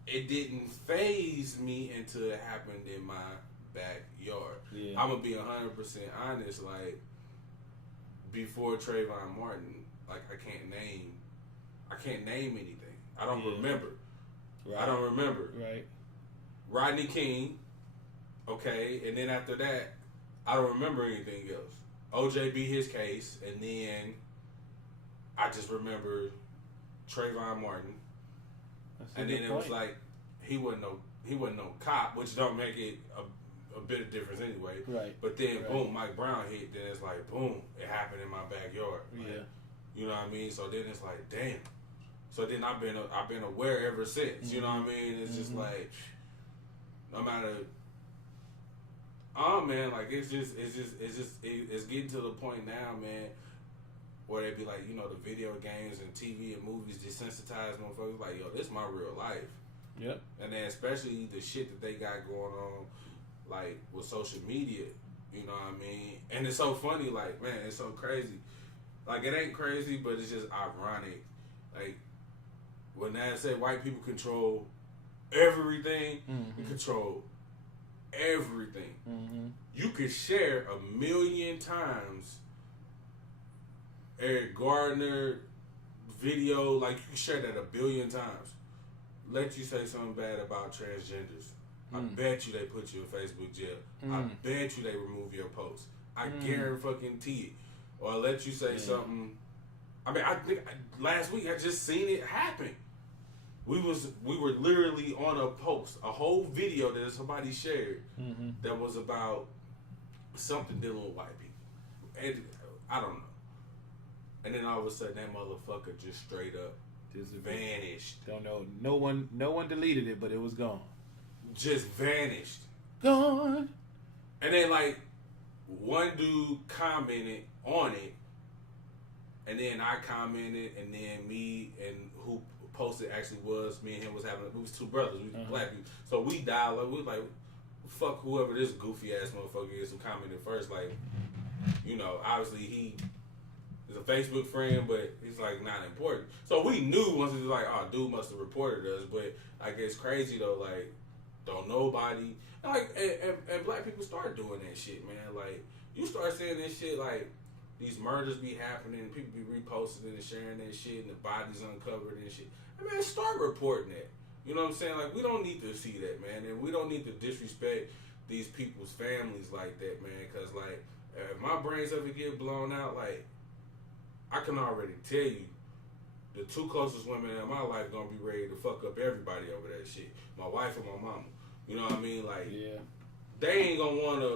it didn't faze me until it happened in my backyard. Yeah. I'm gonna be 100% honest. Like, before Trayvon Martin, like I can't name anything. I don't remember. Right. I don't remember. Right. Rodney King, okay, and then after that, I don't remember anything else. OJ beat his case, and then I just remember Trayvon Martin, and then it was like he wasn't no cop, which don't make it a bit of difference anyway. Right. But then boom, Mike Brown hit. Then it's like boom, it happened in my backyard. Like, yeah. You know what I mean? So then it's like damn. So then I've been aware ever since. Mm-hmm. You know what I mean? It's just like no matter. Oh man, like it's getting to the point now, man, where they be like, the video games and TV and movies desensitize motherfuckers. Like, yo, this is my real life. Yep. And then especially the shit that they got going on, like with social media. You know what I mean? And it's so funny, like, man, it's so crazy. Like, it ain't crazy, but it's just ironic. Like, when I say white people control everything, we control everything. Mm-hmm. You could share 1,000,000 times Eric Gardner video, like you can share that 1,000,000,000 times. Let you say something bad about transgenders. I bet you they put you in Facebook jail. I bet you they remove your post. I guarantee it. Or let you say something. I mean, I think last week I just seen it happen. We were literally on a post, a whole video that somebody shared that was about something dealing with white people. And I don't know. And then all of a sudden that motherfucker just straight up vanished. Don't know. No one deleted it, but it was gone. Just vanished. Gone. And then like one dude commented on it, and then I commented, and then me and who posted actually was me and him we was two brothers, we was black people. So we dialed up, we was like, fuck whoever this goofy ass motherfucker is who commented first. Like, obviously he is a Facebook friend, but he's like not important. So we knew once it was like, oh, dude must have reported us. But like it's crazy though, like don't nobody and black people start doing that shit, man. Like you start saying this shit, like these murders be happening, and people be reposting and sharing that shit, and the bodies uncovered and shit. I mean, start reporting that. You know what I'm saying? Like we don't need to see that, man, and we don't need to disrespect these people's families like that, man. Cause like If my brains ever get blown out, like, I can already tell you, the two closest women in my life gonna be ready to fuck up everybody over that shit. My wife and my mama. You know what I mean? Like, they ain't gonna wanna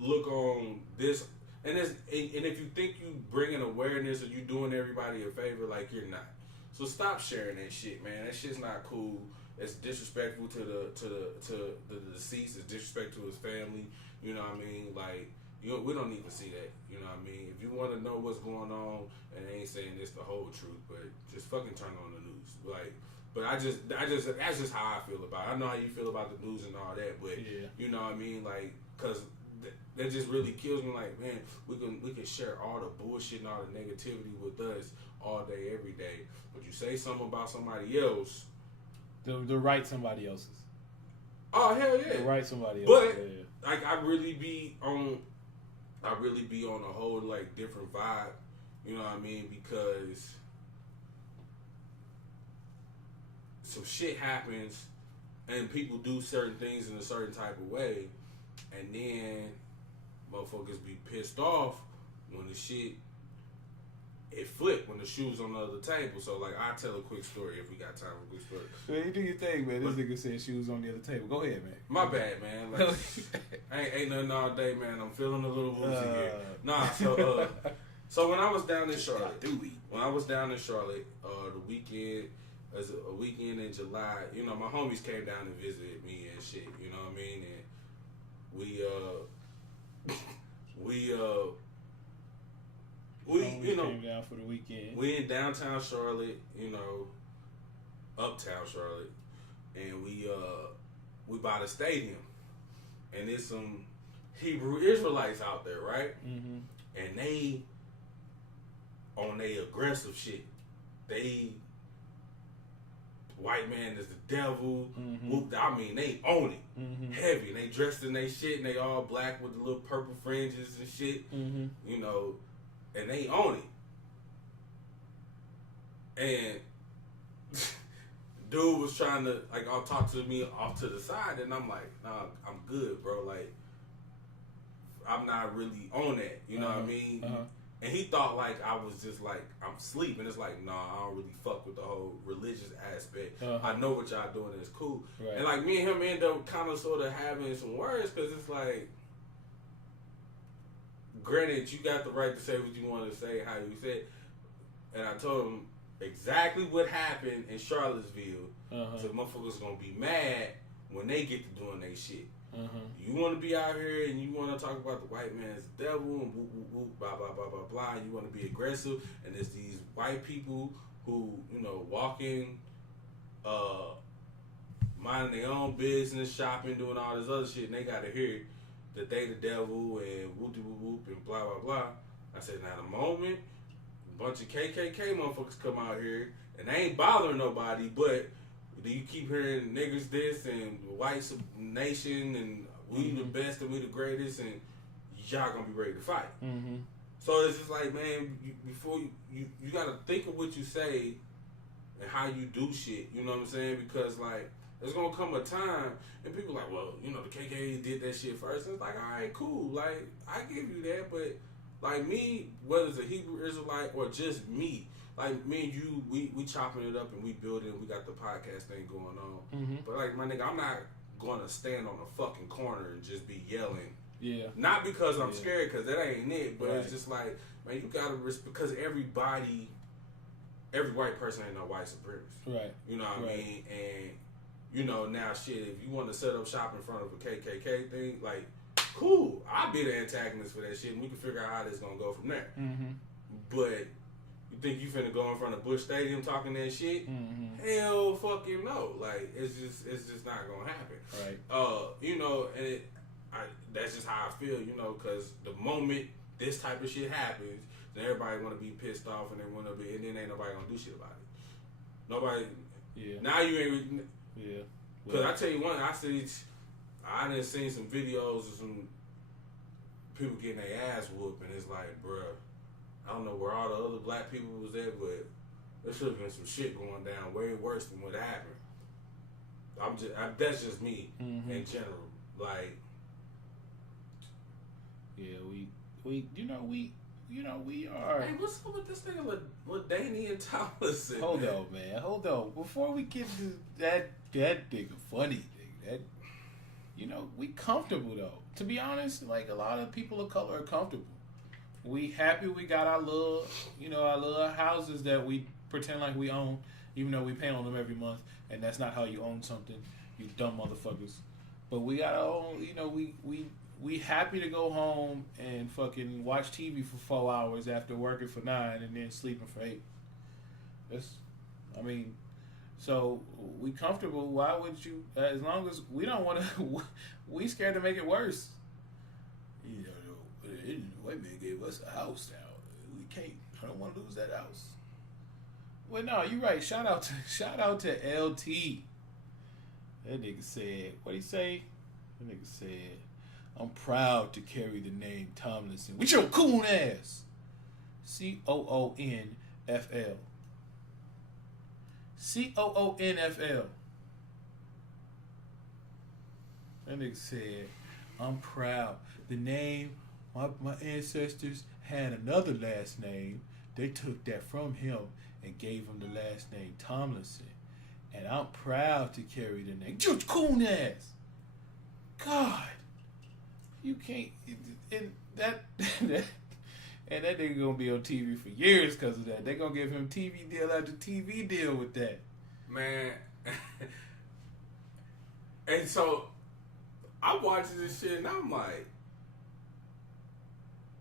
look on this. And if you think you bringing awareness or you doing everybody a favor, like, you're not. So stop sharing that shit, man. That shit's not cool. It's disrespectful to the deceased. It's disrespectful to his family. You know what I mean? Like, we don't need to see that. You know what I mean? If you want to know what's going on, and I ain't saying this the whole truth, but just fucking turn on the news. Like, but I just that's just how I feel about it. I know how you feel about the news and all that, but you know what I mean? Like, cause that just really kills me. Like, man, we can share all the bullshit and all the negativity with us all day, every day, but you say something about somebody else, to write somebody else's. Oh hell yeah! To write somebody else. But like, I really be on a whole like different vibe. You know what I mean? Because some shit happens, and people do certain things in a certain type of way, and then motherfuckers be pissed off when the shit it flipped, when the shoe's on the other table. So like, I'll tell a quick story if we got time for a quick story. Man, you do your thing, man. This nigga said shoes on the other table. Go ahead, man. My bad, man. Like, I ain't nothing all day, man. I'm feeling a little woozy here. Nah, so when I was down in Charlotte, the weekend, as a weekend in July, you know, my homies came down and visited me and shit. You know what I mean? And we you know, came down for the weekend. We in downtown Charlotte, you know, uptown Charlotte, and we by the stadium, and there's some Hebrew Israelites out there, right? Mm-hmm. And they on they aggressive shit. They white man is the devil. Mm-hmm. I mean, they own it, mm-hmm. heavy. And they dressed in they shit, and they all black with the little purple fringes and shit. Mm-hmm. You know, and they own it. And dude was trying to like, I'll talk to me off to the side, and I'm like, nah, I'm good, bro. Like, I'm not really on that. You know what I mean? And he thought like I was just like, I'm sleeping. It's like, nah, I don't really fuck with the whole religious aspect. I know what y'all doing is cool. Right. And like, me and him end up kind of sort of having some words, because it's like, granted, you got the right to say what you want to say, how you said. And I told him exactly what happened in Charlottesville. So motherfuckers gonna be mad when they get to doing their shit. You want to be out here and you want to talk about the white man's devil and whoop, whoop, whoop, blah, blah, blah, blah, blah, and you want to be aggressive, and there's these white people who, you know, walking, minding their own business, shopping, doing all this other shit, and they got to hear that they the devil and whoop, whoop, whoop, and blah, blah, blah. I said, now the moment a bunch of KKK motherfuckers come out here, and they ain't bothering nobody, but do you keep hearing niggas this and white nation and we the best and we the greatest, and y'all gonna be ready to fight. So it's just like, man, before you gotta think of what you say and how you do shit. You know what I'm saying? Because like, there's gonna come a time and people like, well, you know, the KKK did that shit first. And it's like, all right, cool. Like, I give you that, but like me, whether it's a Hebrew Israelite or just me. Like, me and you, we chopping it up and we building it. We got the podcast thing going on. But, like, my nigga, I'm not going to stand on a fucking corner and just be yelling. Yeah. Not because I'm scared, because that ain't it. But it's just like, man, you got to because every white person ain't no white supremacist. Right. You know what I mean? And, you know, now, shit, if you want to set up shop in front of a KKK thing, like, cool. I'll be the antagonist for that shit, and we can figure out how this going to go from there. But you think you finna go in front of Bush Stadium talking that shit? Hell fucking no. Like, it's just not gonna happen. Right. You know, and that's just how I feel, you know, because the moment this type of shit happens, then everybody wanna be pissed off and then ain't nobody gonna do shit about it. Nobody. Yeah. Now you ain't. Yeah. Because I tell you one, I done seen some videos of some people getting their ass whooped, and it's like, bruh, I don't know where all the other black people was at, but there should have been some shit going down way worse than what happened. That's just me in general. Like, yeah, we are. Hey, what's up with this nigga LaDanian Thomas? Hold on, man. Hold on. Before we get to that nigga funny thing, we comfortable though. To be honest, like a lot of people of color are comfortable. We happy we got our little houses that we pretend like we own, even though we pay on them every month, and that's not how you own something, you dumb motherfuckers. But we got our own, we happy to go home and fucking watch TV for 4 hours after working for 9 and then sleeping for 8. So we comfortable. Why would you? As long as we don't want to, we scared to make it worse. The white man gave us a house now. We can't. I don't want to lose that house. Well, no, you're right. Shout out to LT. That nigga said, what'd he say? That nigga said, I'm proud to carry the name Tomlinson with your coon ass. COONFL. COONFL. That nigga said, I'm proud. The name, my ancestors had another last name. They took that from him and gave him the last name Tomlinson. And I'm proud to carry the name. You coon ass. God. You can't. And that nigga gonna be on TV for years because of that. They gonna give him TV deal after TV deal with that. Man. And so, I'm watching this shit and I'm like,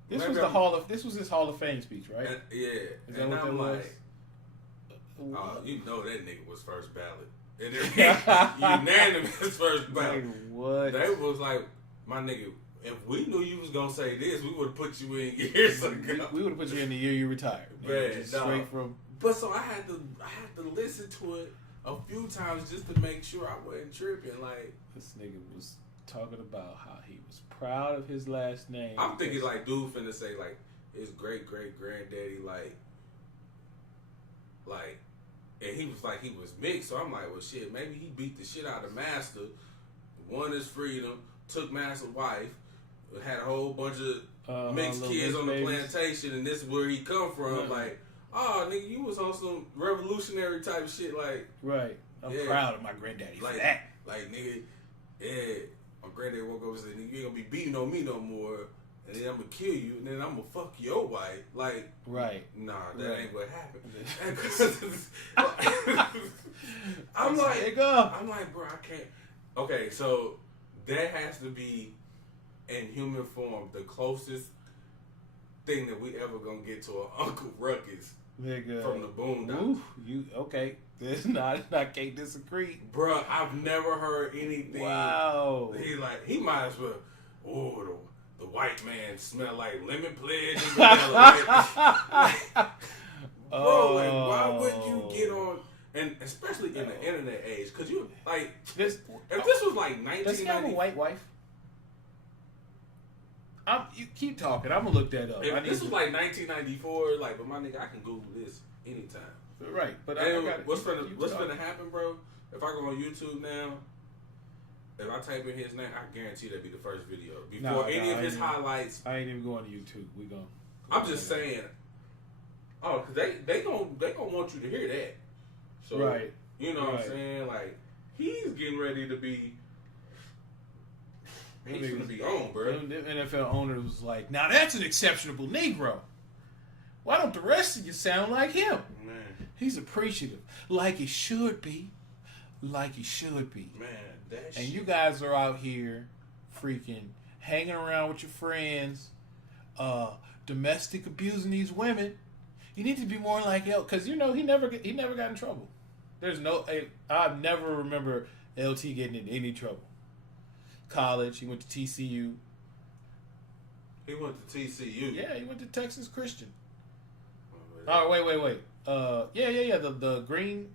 This was his Hall of Fame speech, right? Yeah. Is that what that was? You know that nigga was first ballot. And unanimous first ballot. What? They was like, my nigga, if we knew you was gonna say this, we would have put you in years ago. We would have put you in the year you retired. Man, straight from. But so I had to listen to it a few times just to make sure I wasn't tripping. Like, this nigga was talking about how he was proud of his last name. I'm thinking like dude finna say like his great granddaddy like, and he was like he was mixed. So I'm like, well shit, maybe he beat the shit out of Master, won his freedom, took Master's wife, had a whole bunch of mixed kids on the plantation, and this is where he come from. Like, oh nigga, you was on some revolutionary type of shit. Like, right. I'm proud of my granddaddy for that. Like nigga, yeah. My granddaddy woke up and said, "Nigga, you ain't gonna be beating on me no more, and then I'm gonna kill you, and then I'm gonna fuck your wife." Like, right? Nah, that ain't what happened. I'm like, bro, I can't. Okay, so that has to be in human form the closest thing that we ever gonna get to an Uncle Ruckus nigga from the Boondocks. Ooh, you okay? I can't disagree, bro. I've never heard anything. Wow. He might as well. Oh, the white man smell like lemon pledge and vanilla. Bro, like, why would you get on? And especially in the internet age, because you like this. If this was like 1990, does he have a white wife? You keep talking. I'm gonna look that up. If this was like 1994, like, but my nigga, I can Google this anytime. Right, but what's gonna happen, bro? If I go on YouTube now, if I type in his name, I guarantee that'd be the first video before any of his highlights. I ain't even going to YouTube. We gonna. I'm just saying. Oh, cause they gonna want you to hear that. So, right. You know what I'm saying? Like, he's getting ready to be. He's gonna be on, bro. The NFL owner was like, "Now that's an exceptional Negro. Why don't the rest of you sound like him?" Man. He's appreciative, like he should be, Man, that and you guys are out here, freaking hanging around with your friends, domestic abusing these women. You need to be more like L, because he never got in trouble. I never remember LT getting in any trouble. College, he went to TCU. He went to TCU. Yeah, he went to Texas Christian. Oh, wait. Yeah. The green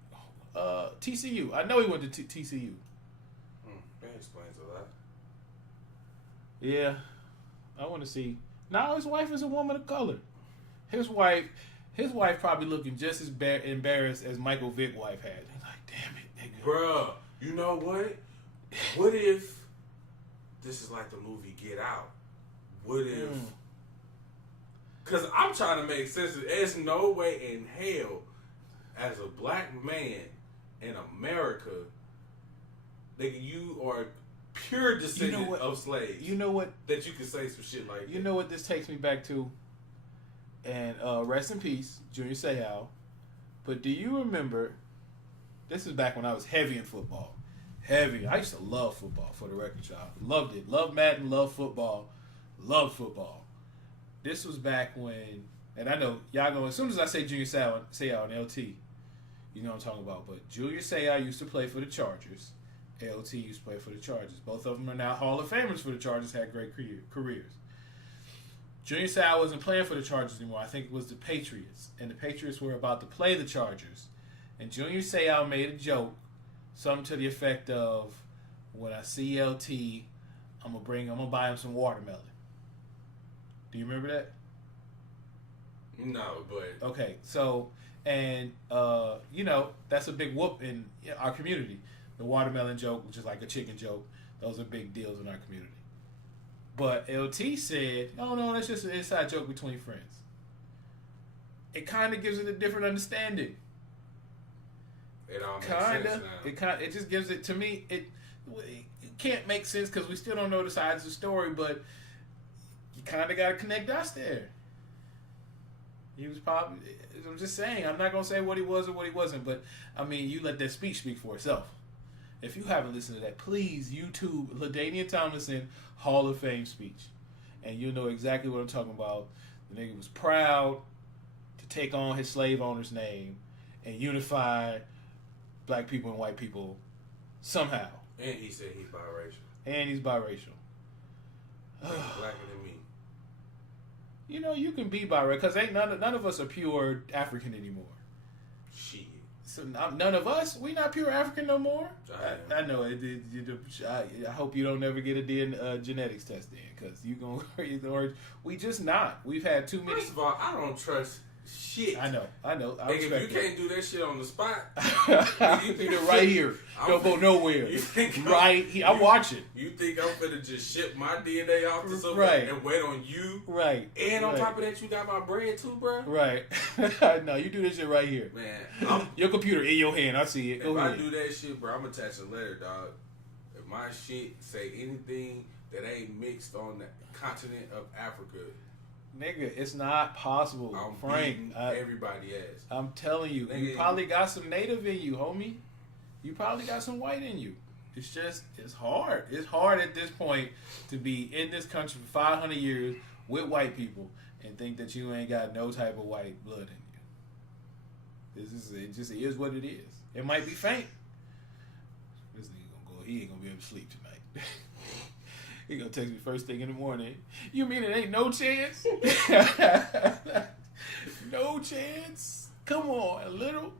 TCU. I know he went to TCU. That explains a lot. Yeah, I want to see. Now his wife is a woman of color. His wife probably looking just as embarrassed as Michael Vick's wife had. They're like, damn it, nigga. Bruh, you know what? What if this is like the movie Get Out? What if Because I'm trying to make sense. There's no way in hell, as a black man in America, that you are pure descendant of slaves. You know what? That you can say some shit like that. You know what this takes me back to? And rest in peace, Junior Seau. But do you remember, this is back when I was heavy in football. Heavy. I used to love football, for the record, y'all. Loved it. Loved Madden, loved football. Loved football. This was back when, and I know y'all going, as soon as I say Junior Seau and LT, you know what I'm talking about. But Junior Seau used to play for the Chargers. LT used to play for the Chargers. Both of them are now Hall of Famers for the Chargers, had great careers. Junior Seau wasn't playing for the Chargers anymore. I think it was the Patriots. And the Patriots were about to play the Chargers. And Junior Seau made a joke, something to the effect of, when I see LT, I'm gonna buy him some watermelon. Do you remember that? No, but okay. So, and you know, that's a big whoop in our community. The watermelon joke, which is like a chicken joke, those are big deals in our community. But LT said, "Oh no, that's just an inside joke between friends." It kind of gives it a different understanding. It all makes sense now. It just gives it, to me. It can't make sense because we still don't know the sides of the story, but you kind of got to connect dots there. He was probably. I'm just saying. I'm not gonna say what he was or what he wasn't, but I mean, you let that speech speak for itself. If you haven't listened to that, please YouTube LaDanian Tomlinson Hall of Fame speech, and you'll know exactly what I'm talking about. The nigga was proud to take on his slave owner's name and unify black people and white people somehow. And he said he's biracial. He's biracial. Blacker than me. You know, you can be biracial because ain't none of us are pure African anymore. Shit. So none of us, we not pure African no more. I know it. I hope you don't ever get a DNA genetics test then, because you gonna. We just not. We've had too many. First of all, I don't trust shit. I know. Like, if you can't do that shit on the spot, you do it right here. Don't go nowhere. Right here. I'm watching. You think I'm finna just ship my DNA off to somebody and wait on you? Right. And on top of that, you got my bread too, bro? Right. No, you do this shit right here. Man. Your computer in your hand. I see it. Go ahead. If I do that shit, bro, I'm gonna attach a letter, dog. If my shit say anything that ain't mixed on the continent of Africa, nigga, it's not possible. I'm Frank, everybody ass. I'm telling you, nigga, you probably got some native in you, homie. You probably got some white in you. It's hard. It's hard at this point to be in this country for 500 years with white people and think that you ain't got no type of white blood in you. It just is what it is. It might be faint. This nigga gonna go. He ain't gonna be able to sleep tonight. He gonna text me first thing in the morning. You mean it ain't no chance? No chance? Come on, a little.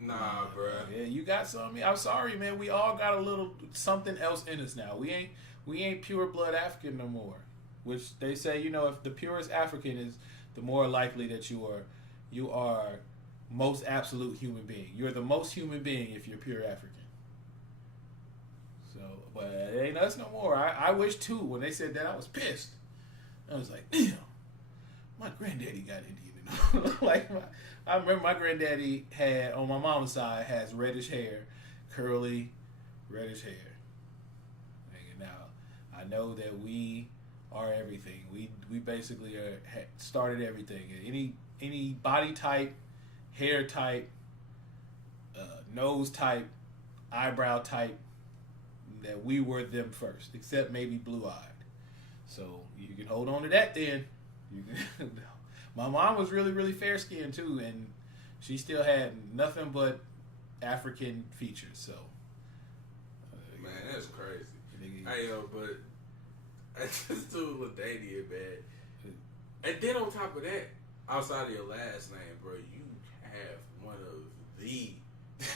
Nah, bro. Yeah, you got something. I'm sorry, man. We all got a little something else in us now. We ain't pure blood African no more. Which they say, you know, if the purest African is, the more likely that you are most absolute human being. You're the most human being if you're pure African. So, but it ain't us no more. I wish too. When they said that, I was pissed. I was like, damn, my granddaddy got Indian. Like, I remember my granddaddy had, on my mom's side, has reddish hair, curly, reddish hair. And now, I know that we are everything. We basically started everything. Any body type, hair type, nose type, eyebrow type, that we were them first, except maybe blue-eyed. So you can hold on to that then. My mom was really, really fair-skinned too, and she still had nothing but African features. So, man, that's crazy. Hey, yo, but I just do LaDanian, man. And then on top of that, outside of your last name, bro, you have one of the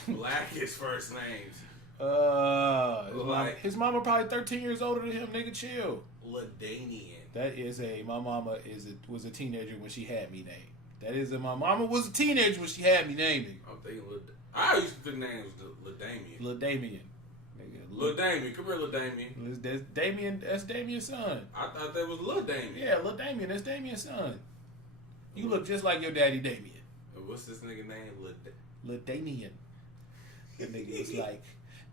blackest first names. His mama probably 13 years older than him. Nigga, chill. LaDanian. That is my mama was a teenager when she had me named. My mama was a teenager when she had me named. I'm thinking I used to think the name was LaDamian. LaDamian. LaDamian. Come here, LaDamian. That's Damian's son. I thought that was LaDamian. Yeah, LaDamian. That's Damian's son. You look just like your daddy, Damien. What's this nigga name? LaDanian. The nigga was like,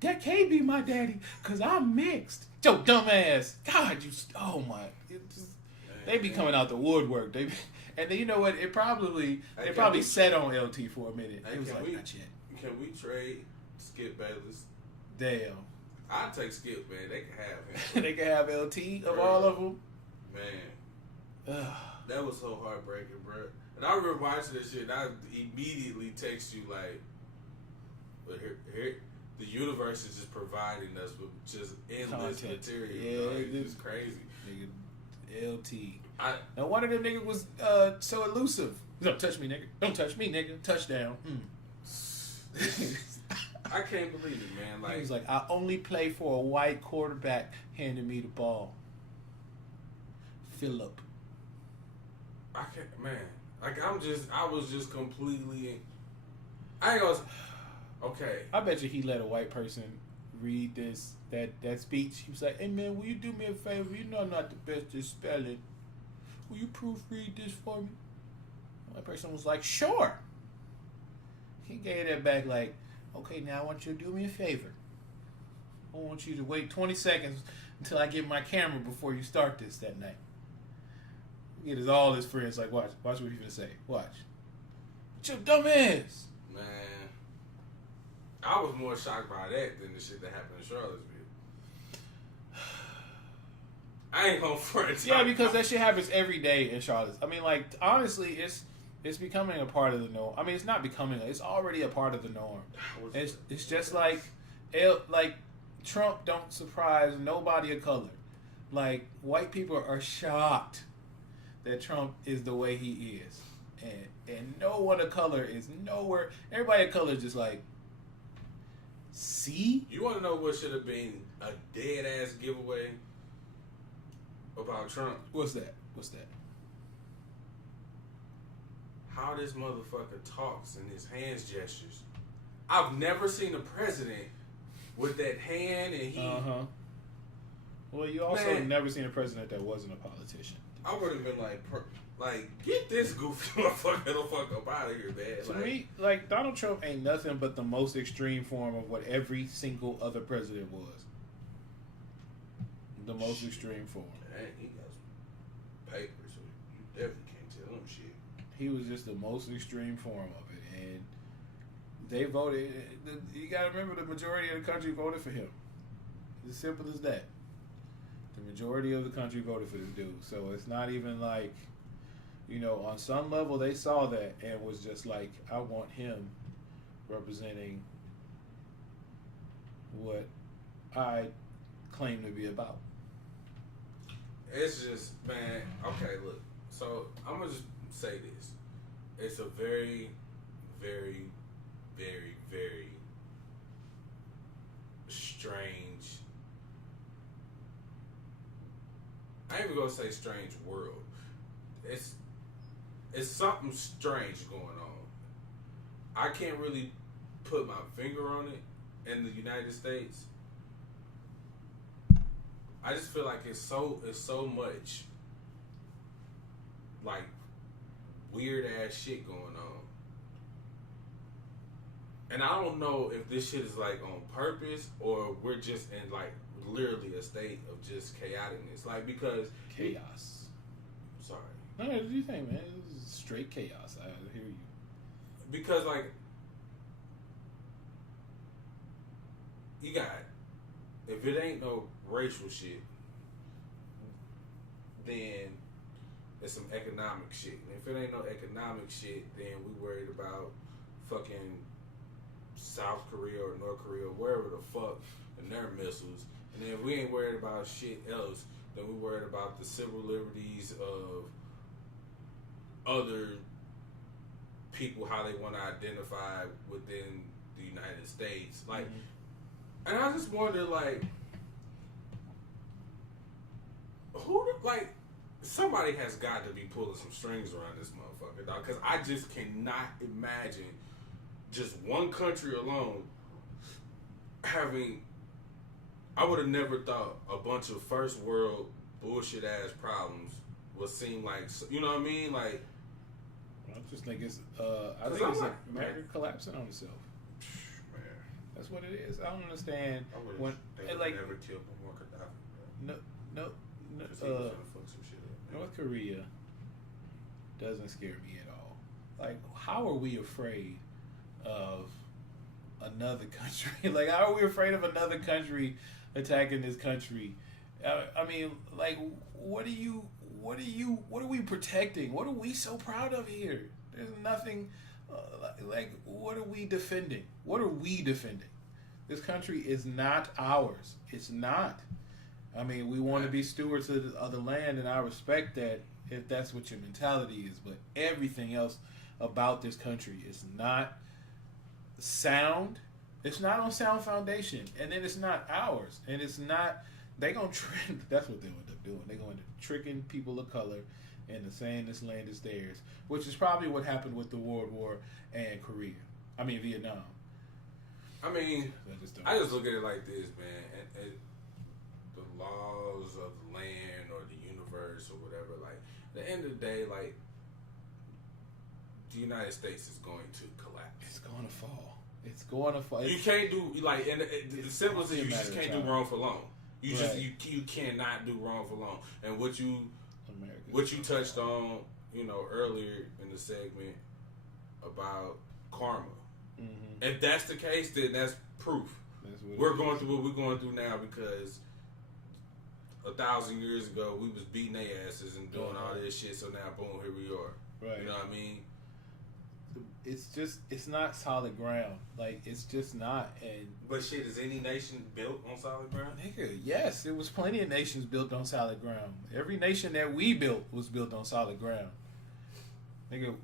that can't be my daddy, cause I'm mixed. Yo, dumbass. God, you. Oh my. They be coming out the woodwork. And then you know what? It probably sat on LT for a minute. It was like, not yet. Can we trade Skip Bayless? Damn. I'll take Skip, man. They can have him. They can have LT of all of them. Man. That was so heartbreaking, bro. And I remember watching this shit, and I immediately text you, like, but here, the universe is just providing us with just endless material. Yeah, it's crazy. Nigga, LT. No wonder them nigga was so elusive. Don't touch me, nigga. Don't touch me, nigga. Touchdown. I can't believe it, man. Like, he was like, I only play for a white quarterback handing me the ball. Phillip. I can't, man. Like, I was just completely. I ain't gonna. Okay. I bet you he let a white person read that speech. He was like, hey man, will you do me a favor? You know I'm not the best at spelling. Will you proofread this for me? The white person was like, sure. He gave that back like, okay, now I want you to do me a favor. I want you to wait 20 seconds until I get my camera before you start this that night. He get all his friends like, watch what he's gonna say. Watch. What your dumb ass? Man. I was more shocked by that than the shit that happened in Charlottesville. I ain't gonna front. Yeah, because that shit happens every day in Charlotte. I mean, like, honestly, it's becoming a part of the norm. I mean, it's not becoming. It's already a part of the norm. It's just like Trump don't surprise nobody of color. Like, white people are shocked that Trump is the way he is, and no one of color is nowhere. Everybody of color is just like, see? You want to know what should have been a dead ass giveaway about Trump? What's that? How this motherfucker talks and his hands gestures. I've never seen a president with that hand and he. Well, you also never seen a president that wasn't a politician. I would have been like, get this goofy motherfucker the fuck up out of here, man. To me, like, Donald Trump ain't nothing but the most extreme form of what every single other president was. The most extreme form. Man, he got some paper, so you definitely can't tell him shit. He was just the most extreme form of it, and they voted. You gotta remember, the majority of the country voted for him. It's as simple as that. The majority of the country voted for this dude, so it's not even like, you know, on some level they saw that and was just like, I want him representing what I claim to be about. It's just, man, okay, look. So I'm gonna just say this. It's a very, very, very, very strange. I ain't even gonna say strange world. It's something strange going on. I can't really put my finger on it in the United States. I just feel like it's so much like weird ass shit going on. And I don't know if this shit is like on purpose or we're just in like literally a state of just chaoticness. Like, because chaos. Sorry. No, what do you think, man? It's straight chaos. I hear you. Because, like, you got, if it ain't no racial shit, then it's some economic shit. And if it ain't no economic shit, then we worried about fucking South Korea or North Korea or wherever the fuck and their missiles. And then if we ain't worried about shit else, then we worried about the civil liberties of other people, how they want to identify within the United States. Like, and I just wonder, like, somebody has got to be pulling some strings around this motherfucker, dog. Because I just cannot imagine just one country alone having. I would have never thought a bunch of first world bullshit ass problems would seem like, you know what I mean? Like, I just think it's like, America collapsing on itself. Man, That's what it is. I don't understand I wish when they and, would like never killed Muammar Gaddafi. no, 'Cause he was gonna fuck some shit up. North Korea doesn't scare me at all. Like, how are we afraid of another country? Like, how are we afraid of another country attacking this country? I mean, like, what are we protecting? What are we so proud of here? There's nothing. Like, what are we defending? What are we defending? This country is not ours. It's not. I mean, we want to be stewards of the land, and I respect that if that's what your mentality is. But everything else about this country is not sound. It's not on sound foundation, and then it's not ours, and it's not. They gonna trick. That's what they end up doing. They going to tricking people of color into saying this land is theirs, which is probably what happened with the World War and Vietnam. I mean, I just look at it like this, man. And the laws of the land or the universe or whatever, like, at the end of the day, like, the United States is going to collapse. It's going to fall. It's going to fall. You can't do, like, and the simplest thing, you just can't do wrong for long. You right. you cannot do wrong for long. And what you touched on, earlier in the segment about karma. Mm-hmm. If that's the case, then that's proof. We're going through what we're going through now because 1,000 years ago we was beating their asses and doing all this shit. So now, boom, here we are. Right. You know what I mean? It's not solid ground. Like, it's just not. But shit, is any nation built on solid ground? Nigga, yes, it was plenty of nations built on solid ground. Every nation that we built was built on solid ground. Nigga,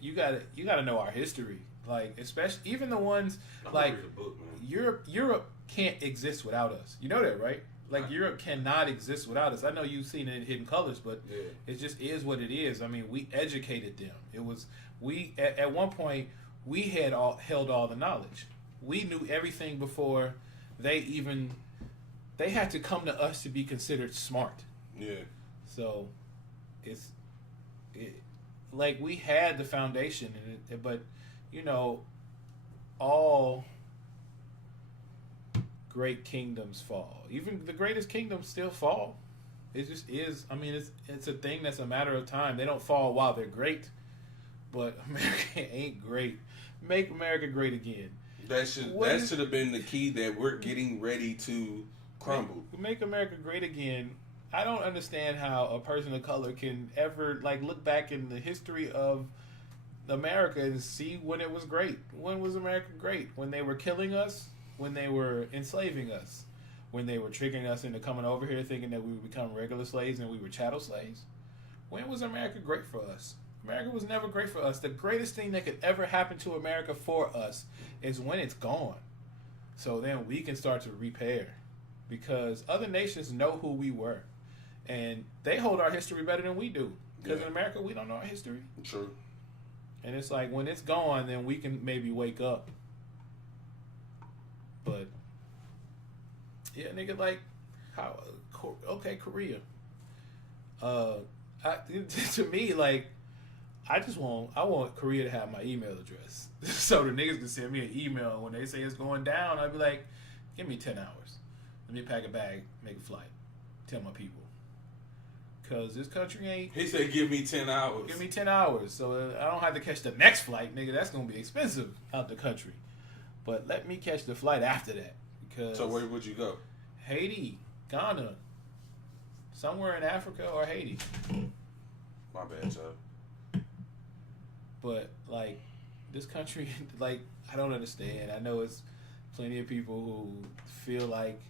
you gotta know our history. Like, especially even the ones like read the book, man. Europe can't exist without us. You know that, right? Like, Europe cannot exist without us. I know you've seen it in Hidden Colors, but it just is what it is. I mean, we educated them. It was at one point we had held all the knowledge. We knew everything before they had to come to us to be considered smart. Yeah. So like, we had the foundation, but all great kingdoms fall. Even the greatest kingdoms still fall. It just is. I mean, it's a thing that's a matter of time. They don't fall while they're great, but America ain't great. Make America great again. That should have been the key that we're getting ready to crumble. Make America great again. I don't understand how a person of color can ever, like, look back in the history of America and see when it was great. When was America great? When they were killing us? When they were enslaving us? When they were tricking us into coming over here thinking that we would become regular slaves and we were chattel slaves? When was America great for us? America was never great for us. The greatest thing that could ever happen to America for us is when it's gone. So then we can start to repair. Because other nations know who we were. And they hold our history better than we do. Because in America, we don't know our history. True. And it's like, when it's gone, then we can maybe wake up. But, yeah, nigga, like, Korea. To me, like, I want Korea to have my email address. So the niggas can send me an email when they say it's going down. I'd be like, give me 10 hours. Let me pack a bag, make a flight. Tell my people. Because this country ain't... He said, give me 10 hours. Give me 10 hours. So I don't have to catch the next flight, nigga. That's going to be expensive out the country. But let me catch the flight after that. Because... So where would you go? Haiti, Ghana, somewhere in Africa or Haiti. My bad, y'all. But, like, this country, like, I don't understand. I know it's plenty of people who feel like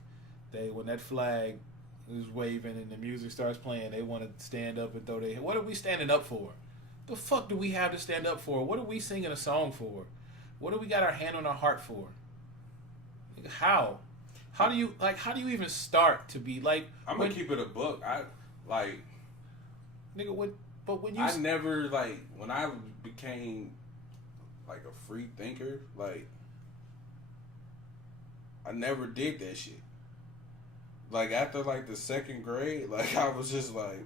when that flag is waving and the music starts playing, they want to stand up and throw their... What are we standing up for? The fuck do we have to stand up for? What are we singing a song for? What do we got our hand on our heart for? Like, how? How do you even start to be like... I'm going to keep it a book. Nigga, what... But when you... I never, like... When I became, like, a free thinker, like... I never did that shit. Like, after, like, the second grade, like, I was just like...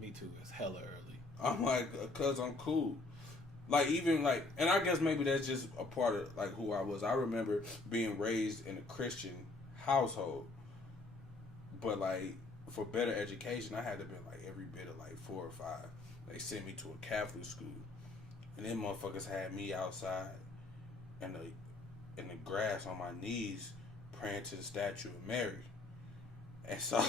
Me too. It's hella early. I'm like, cause I'm cool. Like, even like, and I guess maybe that's just a part of like who I was. I remember being raised in a Christian household, but like for better education, I had to be like every bit of like 4 or 5. They sent me to a Catholic school, and then motherfuckers had me outside in the grass on my knees praying to the statue of Mary, and so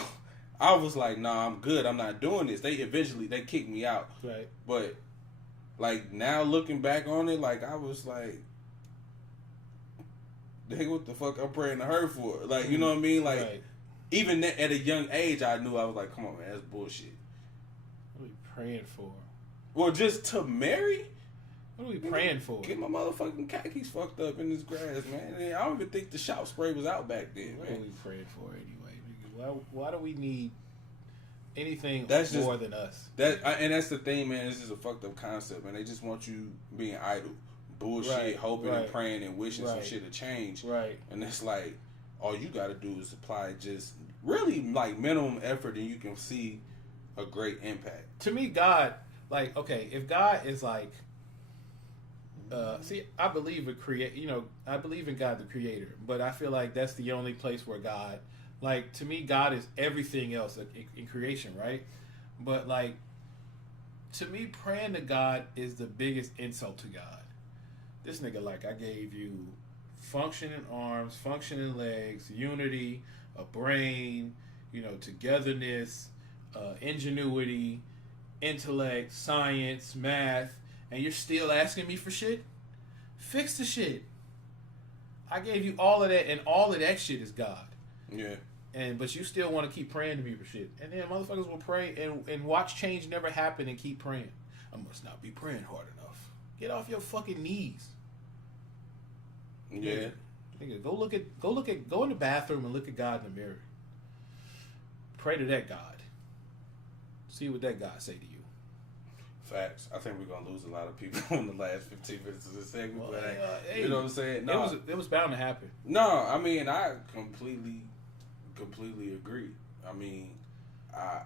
I was like, nah, I'm good. I'm not doing this. They kicked me out, Right. but like now looking back on it, like I was like, dang, what the fuck I'm praying to her for? Like, you know what I mean? Like, right. even at a young age, I knew. I was like, come on, man, that's bullshit. What are we praying for? Well, just to marry? What are we praying for? Get my motherfucking khakis fucked up in this grass, man. And I don't even think the shop spray was out back then, What man. are we praying for anyway? Why do we need anything That's more than us? And that's the thing, man. This is a fucked up concept, man. They just want you being idle, bullshit, Right, hoping right. and praying and wishing some Right. shit to change. Right. And it's like all you got to do is apply just really like minimum effort, and you can see a great impact. To me, God, like, okay, if God is like, see, I believe I believe in God the Creator, but I feel like that's the only place where God, like, to me, God is everything else in creation, right? But like, to me, praying to God is the biggest insult to God. This nigga, like, I gave you functioning arms, functioning legs, unity, a brain, togetherness, ingenuity, intellect, science, math, and you're still asking me for shit? Fix the shit. I gave you all of that, and all of that shit is God. Yeah. But you still want to keep praying to me for shit. And then motherfuckers will pray and watch change never happen and keep praying. I must not be praying hard enough. Get off your fucking knees. Yeah. Nigga, go in the bathroom and look at God in the mirror. Pray to that God. See what that God say to you. Facts. I think we're gonna lose a lot of people in the last 15 minutes of this segment, Well, but hey, you know what I'm saying? No, it was bound to happen. no. I mean, I completely agree. I mean, I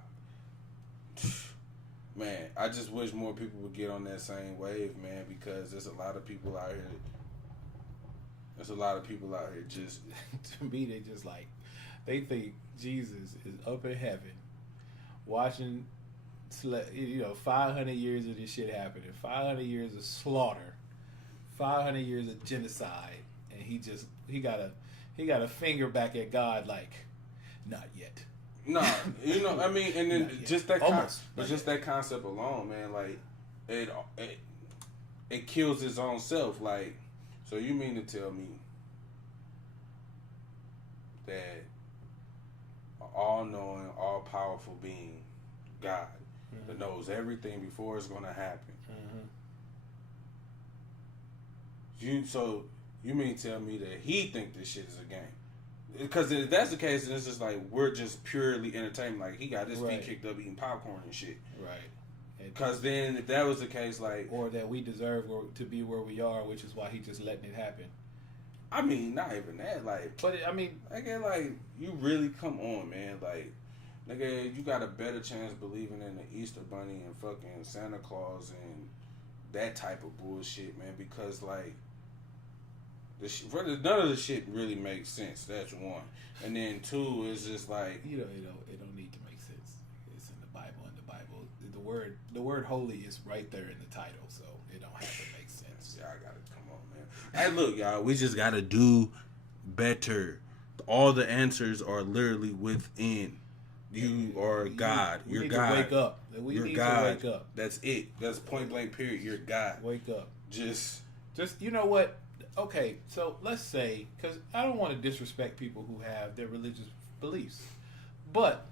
just wish more people would get on that same wave, man, because there's a lot of people out here. There's a lot of people out here just To me, they think Jesus is up in heaven, watching, 500 years of this shit happening, 500 years of slaughter, 500 years of genocide, and he got a finger back at God like, not yet. no, I mean, and then just that Almost. just that concept alone, man, like it kills its own self. Like, so you mean to tell me that an all-knowing, all-powerful being, God, that knows everything before it's gonna happen. You mean to tell me that he think this shit is a game? Because if that's the case, then it's just like we're just purely entertainment. Like, he got his feet kicked up eating popcorn and shit. Right. Because then if that was the case, like, or that we deserve to be where we are, which is why he just letting it happen. I mean, not even that. Like, But I mean, nigga, like, you really come on, man. Like, nigga, you got a better chance believing in the Easter Bunny and fucking Santa Claus and that type of bullshit, man. Because, like, none of the shit really makes sense. That's one. And then two is just like, it don't need to make sense. It's in the Bible, and the word holy is right there in the title, so it don't have to make sense. I gotta come on, man. Hey, look, y'all, we just gotta do better. All the answers are literally within. You are God. You're need God. To wake up. We need God. to wake up. That's it. That's point blank. Period. You're God. Wake up. Just you know what? Okay, so let's say, because I don't want to disrespect people who have their religious beliefs, but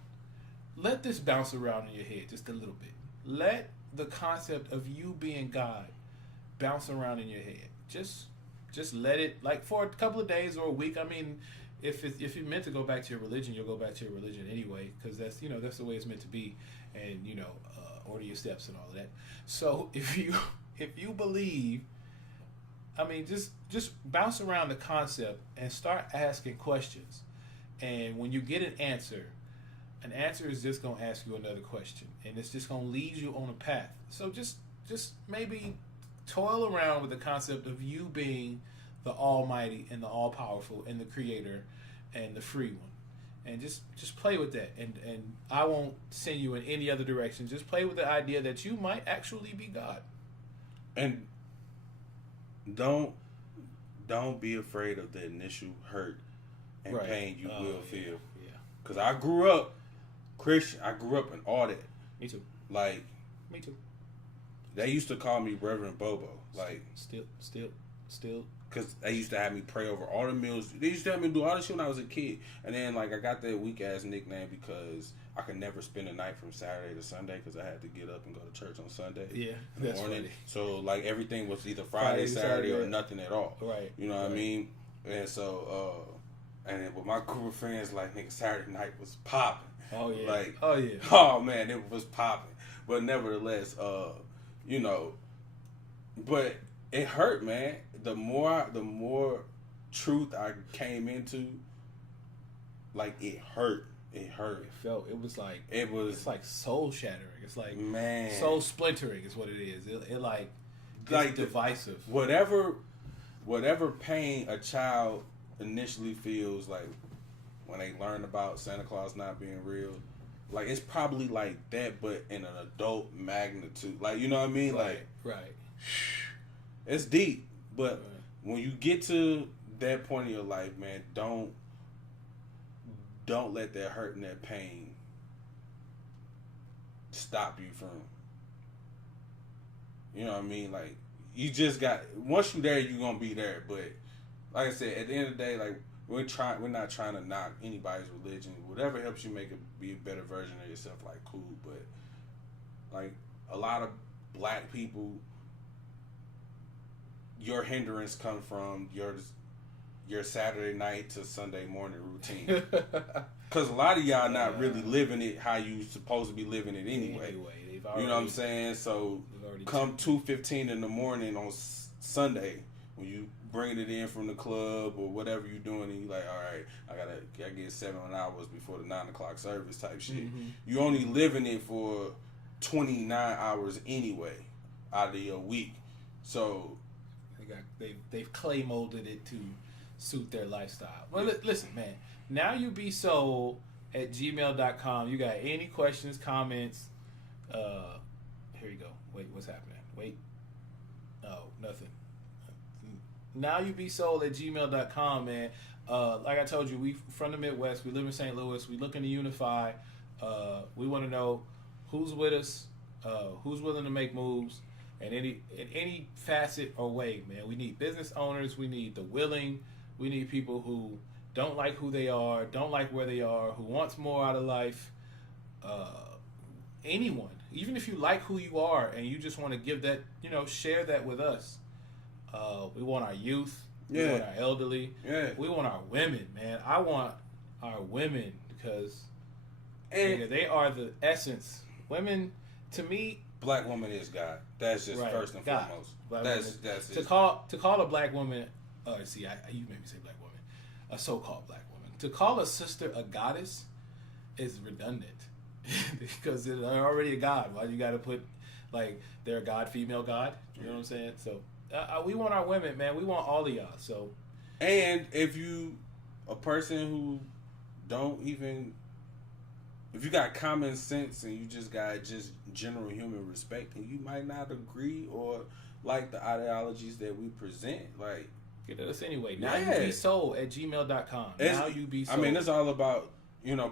let this bounce around in your head just a little bit. Let the concept of you being God bounce around in your head. Just let it, like, for a couple of days or a week. I mean, if you're meant to go back to your religion, you'll go back to your religion anyway, because that's the way it's meant to be, and order your steps and all of that. So if you believe, I mean, just bounce around the concept and start asking questions, and when you get an answer, an answer is just going to ask you another question, and it's just going to lead you on a path. So just maybe toil around with the concept of you being the almighty and the all-powerful and the creator and the free one. And just play with that. And I won't send you in any other direction. Just play with the idea that you might actually be God. And don't be afraid of the initial hurt and pain you will feel. Yeah. Because I grew up Christian. I grew up in all that. Me too. Like, me too. They used to call me Reverend Bobo. Like, still. Because they used to have me pray over all the meals. They used to have me do all this shit when I was a kid. And then, like, I got that weak-ass nickname because I could never spend a night from Saturday to Sunday because I had to get up and go to church on Sunday. Yeah, in the that's morning. funny. So, like, everything was either Friday, Saturday, or nothing at all. Right. You know what I mean? And so, and then with my group of friends, like, nigga, Saturday night was popping. Oh, yeah. Like, oh, man, it was popping. But nevertheless, you know, but it hurt, man. The more truth I came into, like, it hurt. It hurt. It was like it's like soul shattering. It's like, man, soul splintering is what it is. It like divisive. Whatever pain a child initially feels like when they learn about Santa Claus not being real, like, it's probably like that, but in an adult magnitude. Like, you know what I mean? Right. It's deep. But when you get to that point in your life, man, don't let that hurt and that pain stop you from, you know what I mean? Like, you just got, once you're there, you're gonna be there. But like I said, at the end of the day, like, we're not trying to knock anybody's religion. Whatever helps you make it be a better version of yourself, like, cool. But like, a lot of black people, your hindrance come from your Saturday night to Sunday morning routine. Because a lot of y'all not really living it how you supposed to be living it anyway. You know what I'm saying? So come 2:15 in the morning on Sunday, when you bringing it in from the club or whatever you're doing, and you like, all right, I gotta get 7 hours before the 9 o'clock service type shit. Mm-hmm. You only living it for 29 hours anyway out of your week. So they've clay molded it to suit their lifestyle. Well, listen, man. Now you be sold at gmail.com. You got any questions, comments? Here you go. Wait, what's happening? Wait. Oh, nothing. Now you be sold at gmail.com, man. Like I told you, we from the Midwest. We live in St. Louis. We looking to unify. We want to know who's with us, who's willing to make moves, and in any facet or way, man. We need business owners. We need the willing. We need people who don't like who they are, don't like where they are, who wants more out of life. Anyone, even if you like who you are and you just want to give that, share that with us. We want our youth. We want our elderly. Yeah. We want our women, man. I want our women because they are the essence. Women, to me, black woman is God. That's just first and God. Foremost. That's to call a black woman. You made me say black woman. A so-called black woman. To call a sister a goddess is redundant because they're already a god. Why you got to put like they're a god, female god? You know what I'm saying? So we want our women, man. We want all of y'all. So, and if you a person who if you got common sense and you just got just general human respect, and you might not agree or like the ideologies that we present, like. Get us anyway. Now you be sold at gmail.com. Now you be sold. I mean, it's all about,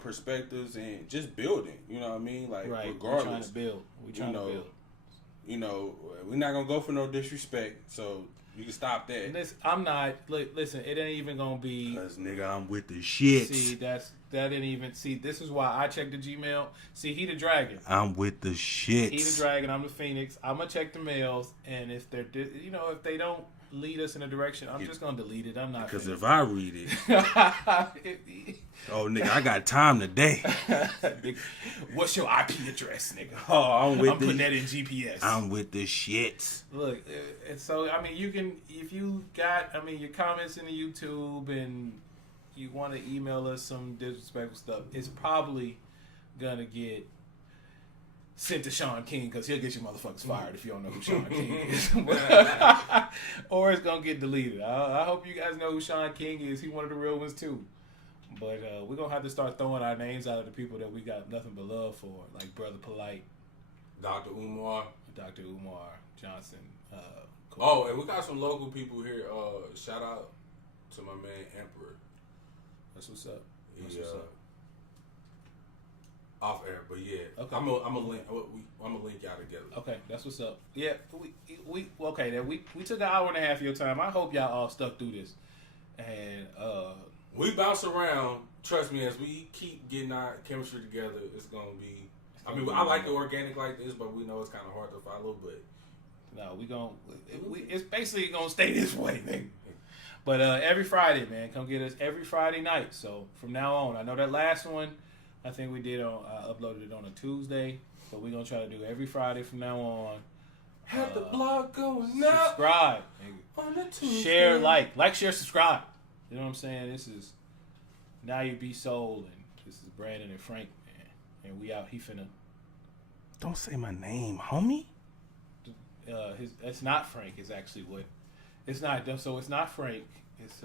perspectives and just building. You know what I mean? Like, regardless. We're trying to build. We're not going to go for no disrespect, so you can stop that. Listen, it ain't even going to be. Because, nigga, I'm with the shit. See, that ain't even, this is why I check the Gmail. See, he the dragon. I'm with the shit. He the dragon, I'm the phoenix. I'm going to check the mails, and if they're, if they don't lead us in a direction, I'm just gonna delete it. I'm not because if I read it, oh nigga, I got time today. What's your IP address, nigga? Oh, I'm putting that in GPS. I'm with the shits. Look, and so I mean, you can if you got your comments in the YouTube and you want to email us some disrespectful stuff, it's probably gonna get sent to Sean King because he'll get you motherfuckers fired if you don't know who Sean King is. Or it's gonna get deleted. I hope you guys know who Sean King is. He's one of the real ones too. But we're gonna have to start throwing our names out of the people that we got nothing but love for, like Brother Polite, Dr. Umar Johnson. Oh, and we got some local people here. Shout out to my man Emperor. That's what's up. He, off air, but yeah, okay. I'm gonna link y'all together. Okay, that's what's up. Yeah, we okay. Then we took an hour and a half of your time. I hope y'all all stuck through this, and we bounce around. Trust me, as we keep getting our chemistry together, it's gonna be. I mean, I like the organic like this, but we know it's kind of hard to follow. But no, it's basically gonna stay this way, nigga. But every Friday, man, come get us every Friday night. So from now on, I know that last one, I think we did I uploaded it on a Tuesday, but we're gonna try to do every Friday from now on. Have the blog going up. Subscribe, nigga. On the Tuesday. Share, like, share, subscribe. You know what I'm saying? This is Now You Be Sold, and this is Brandon and Frank, man. And we out. He finna. Don't say my name, homie. It's not Frank. It's actually what. It's not. So it's not Frank. It's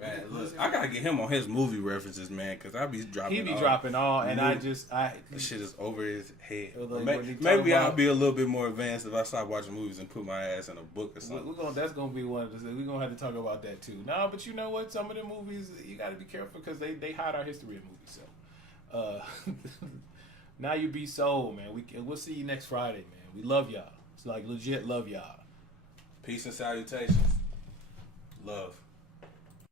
Man, look, I gotta get him on his movie references, man, because I be dropping. He be dropping all, and this shit is over his head. Like, maybe I'll be a little bit more advanced if I stop watching movies and put my ass in a book or something. That's gonna be one of the. We're gonna have to talk about that too. No, but you know what? Some of the movies you got to be careful because they hide our history of movies. So, Now You Be Sold, man. We'll see you next Friday, man. We love y'all. It's like legit love y'all. Peace and salutations. Love.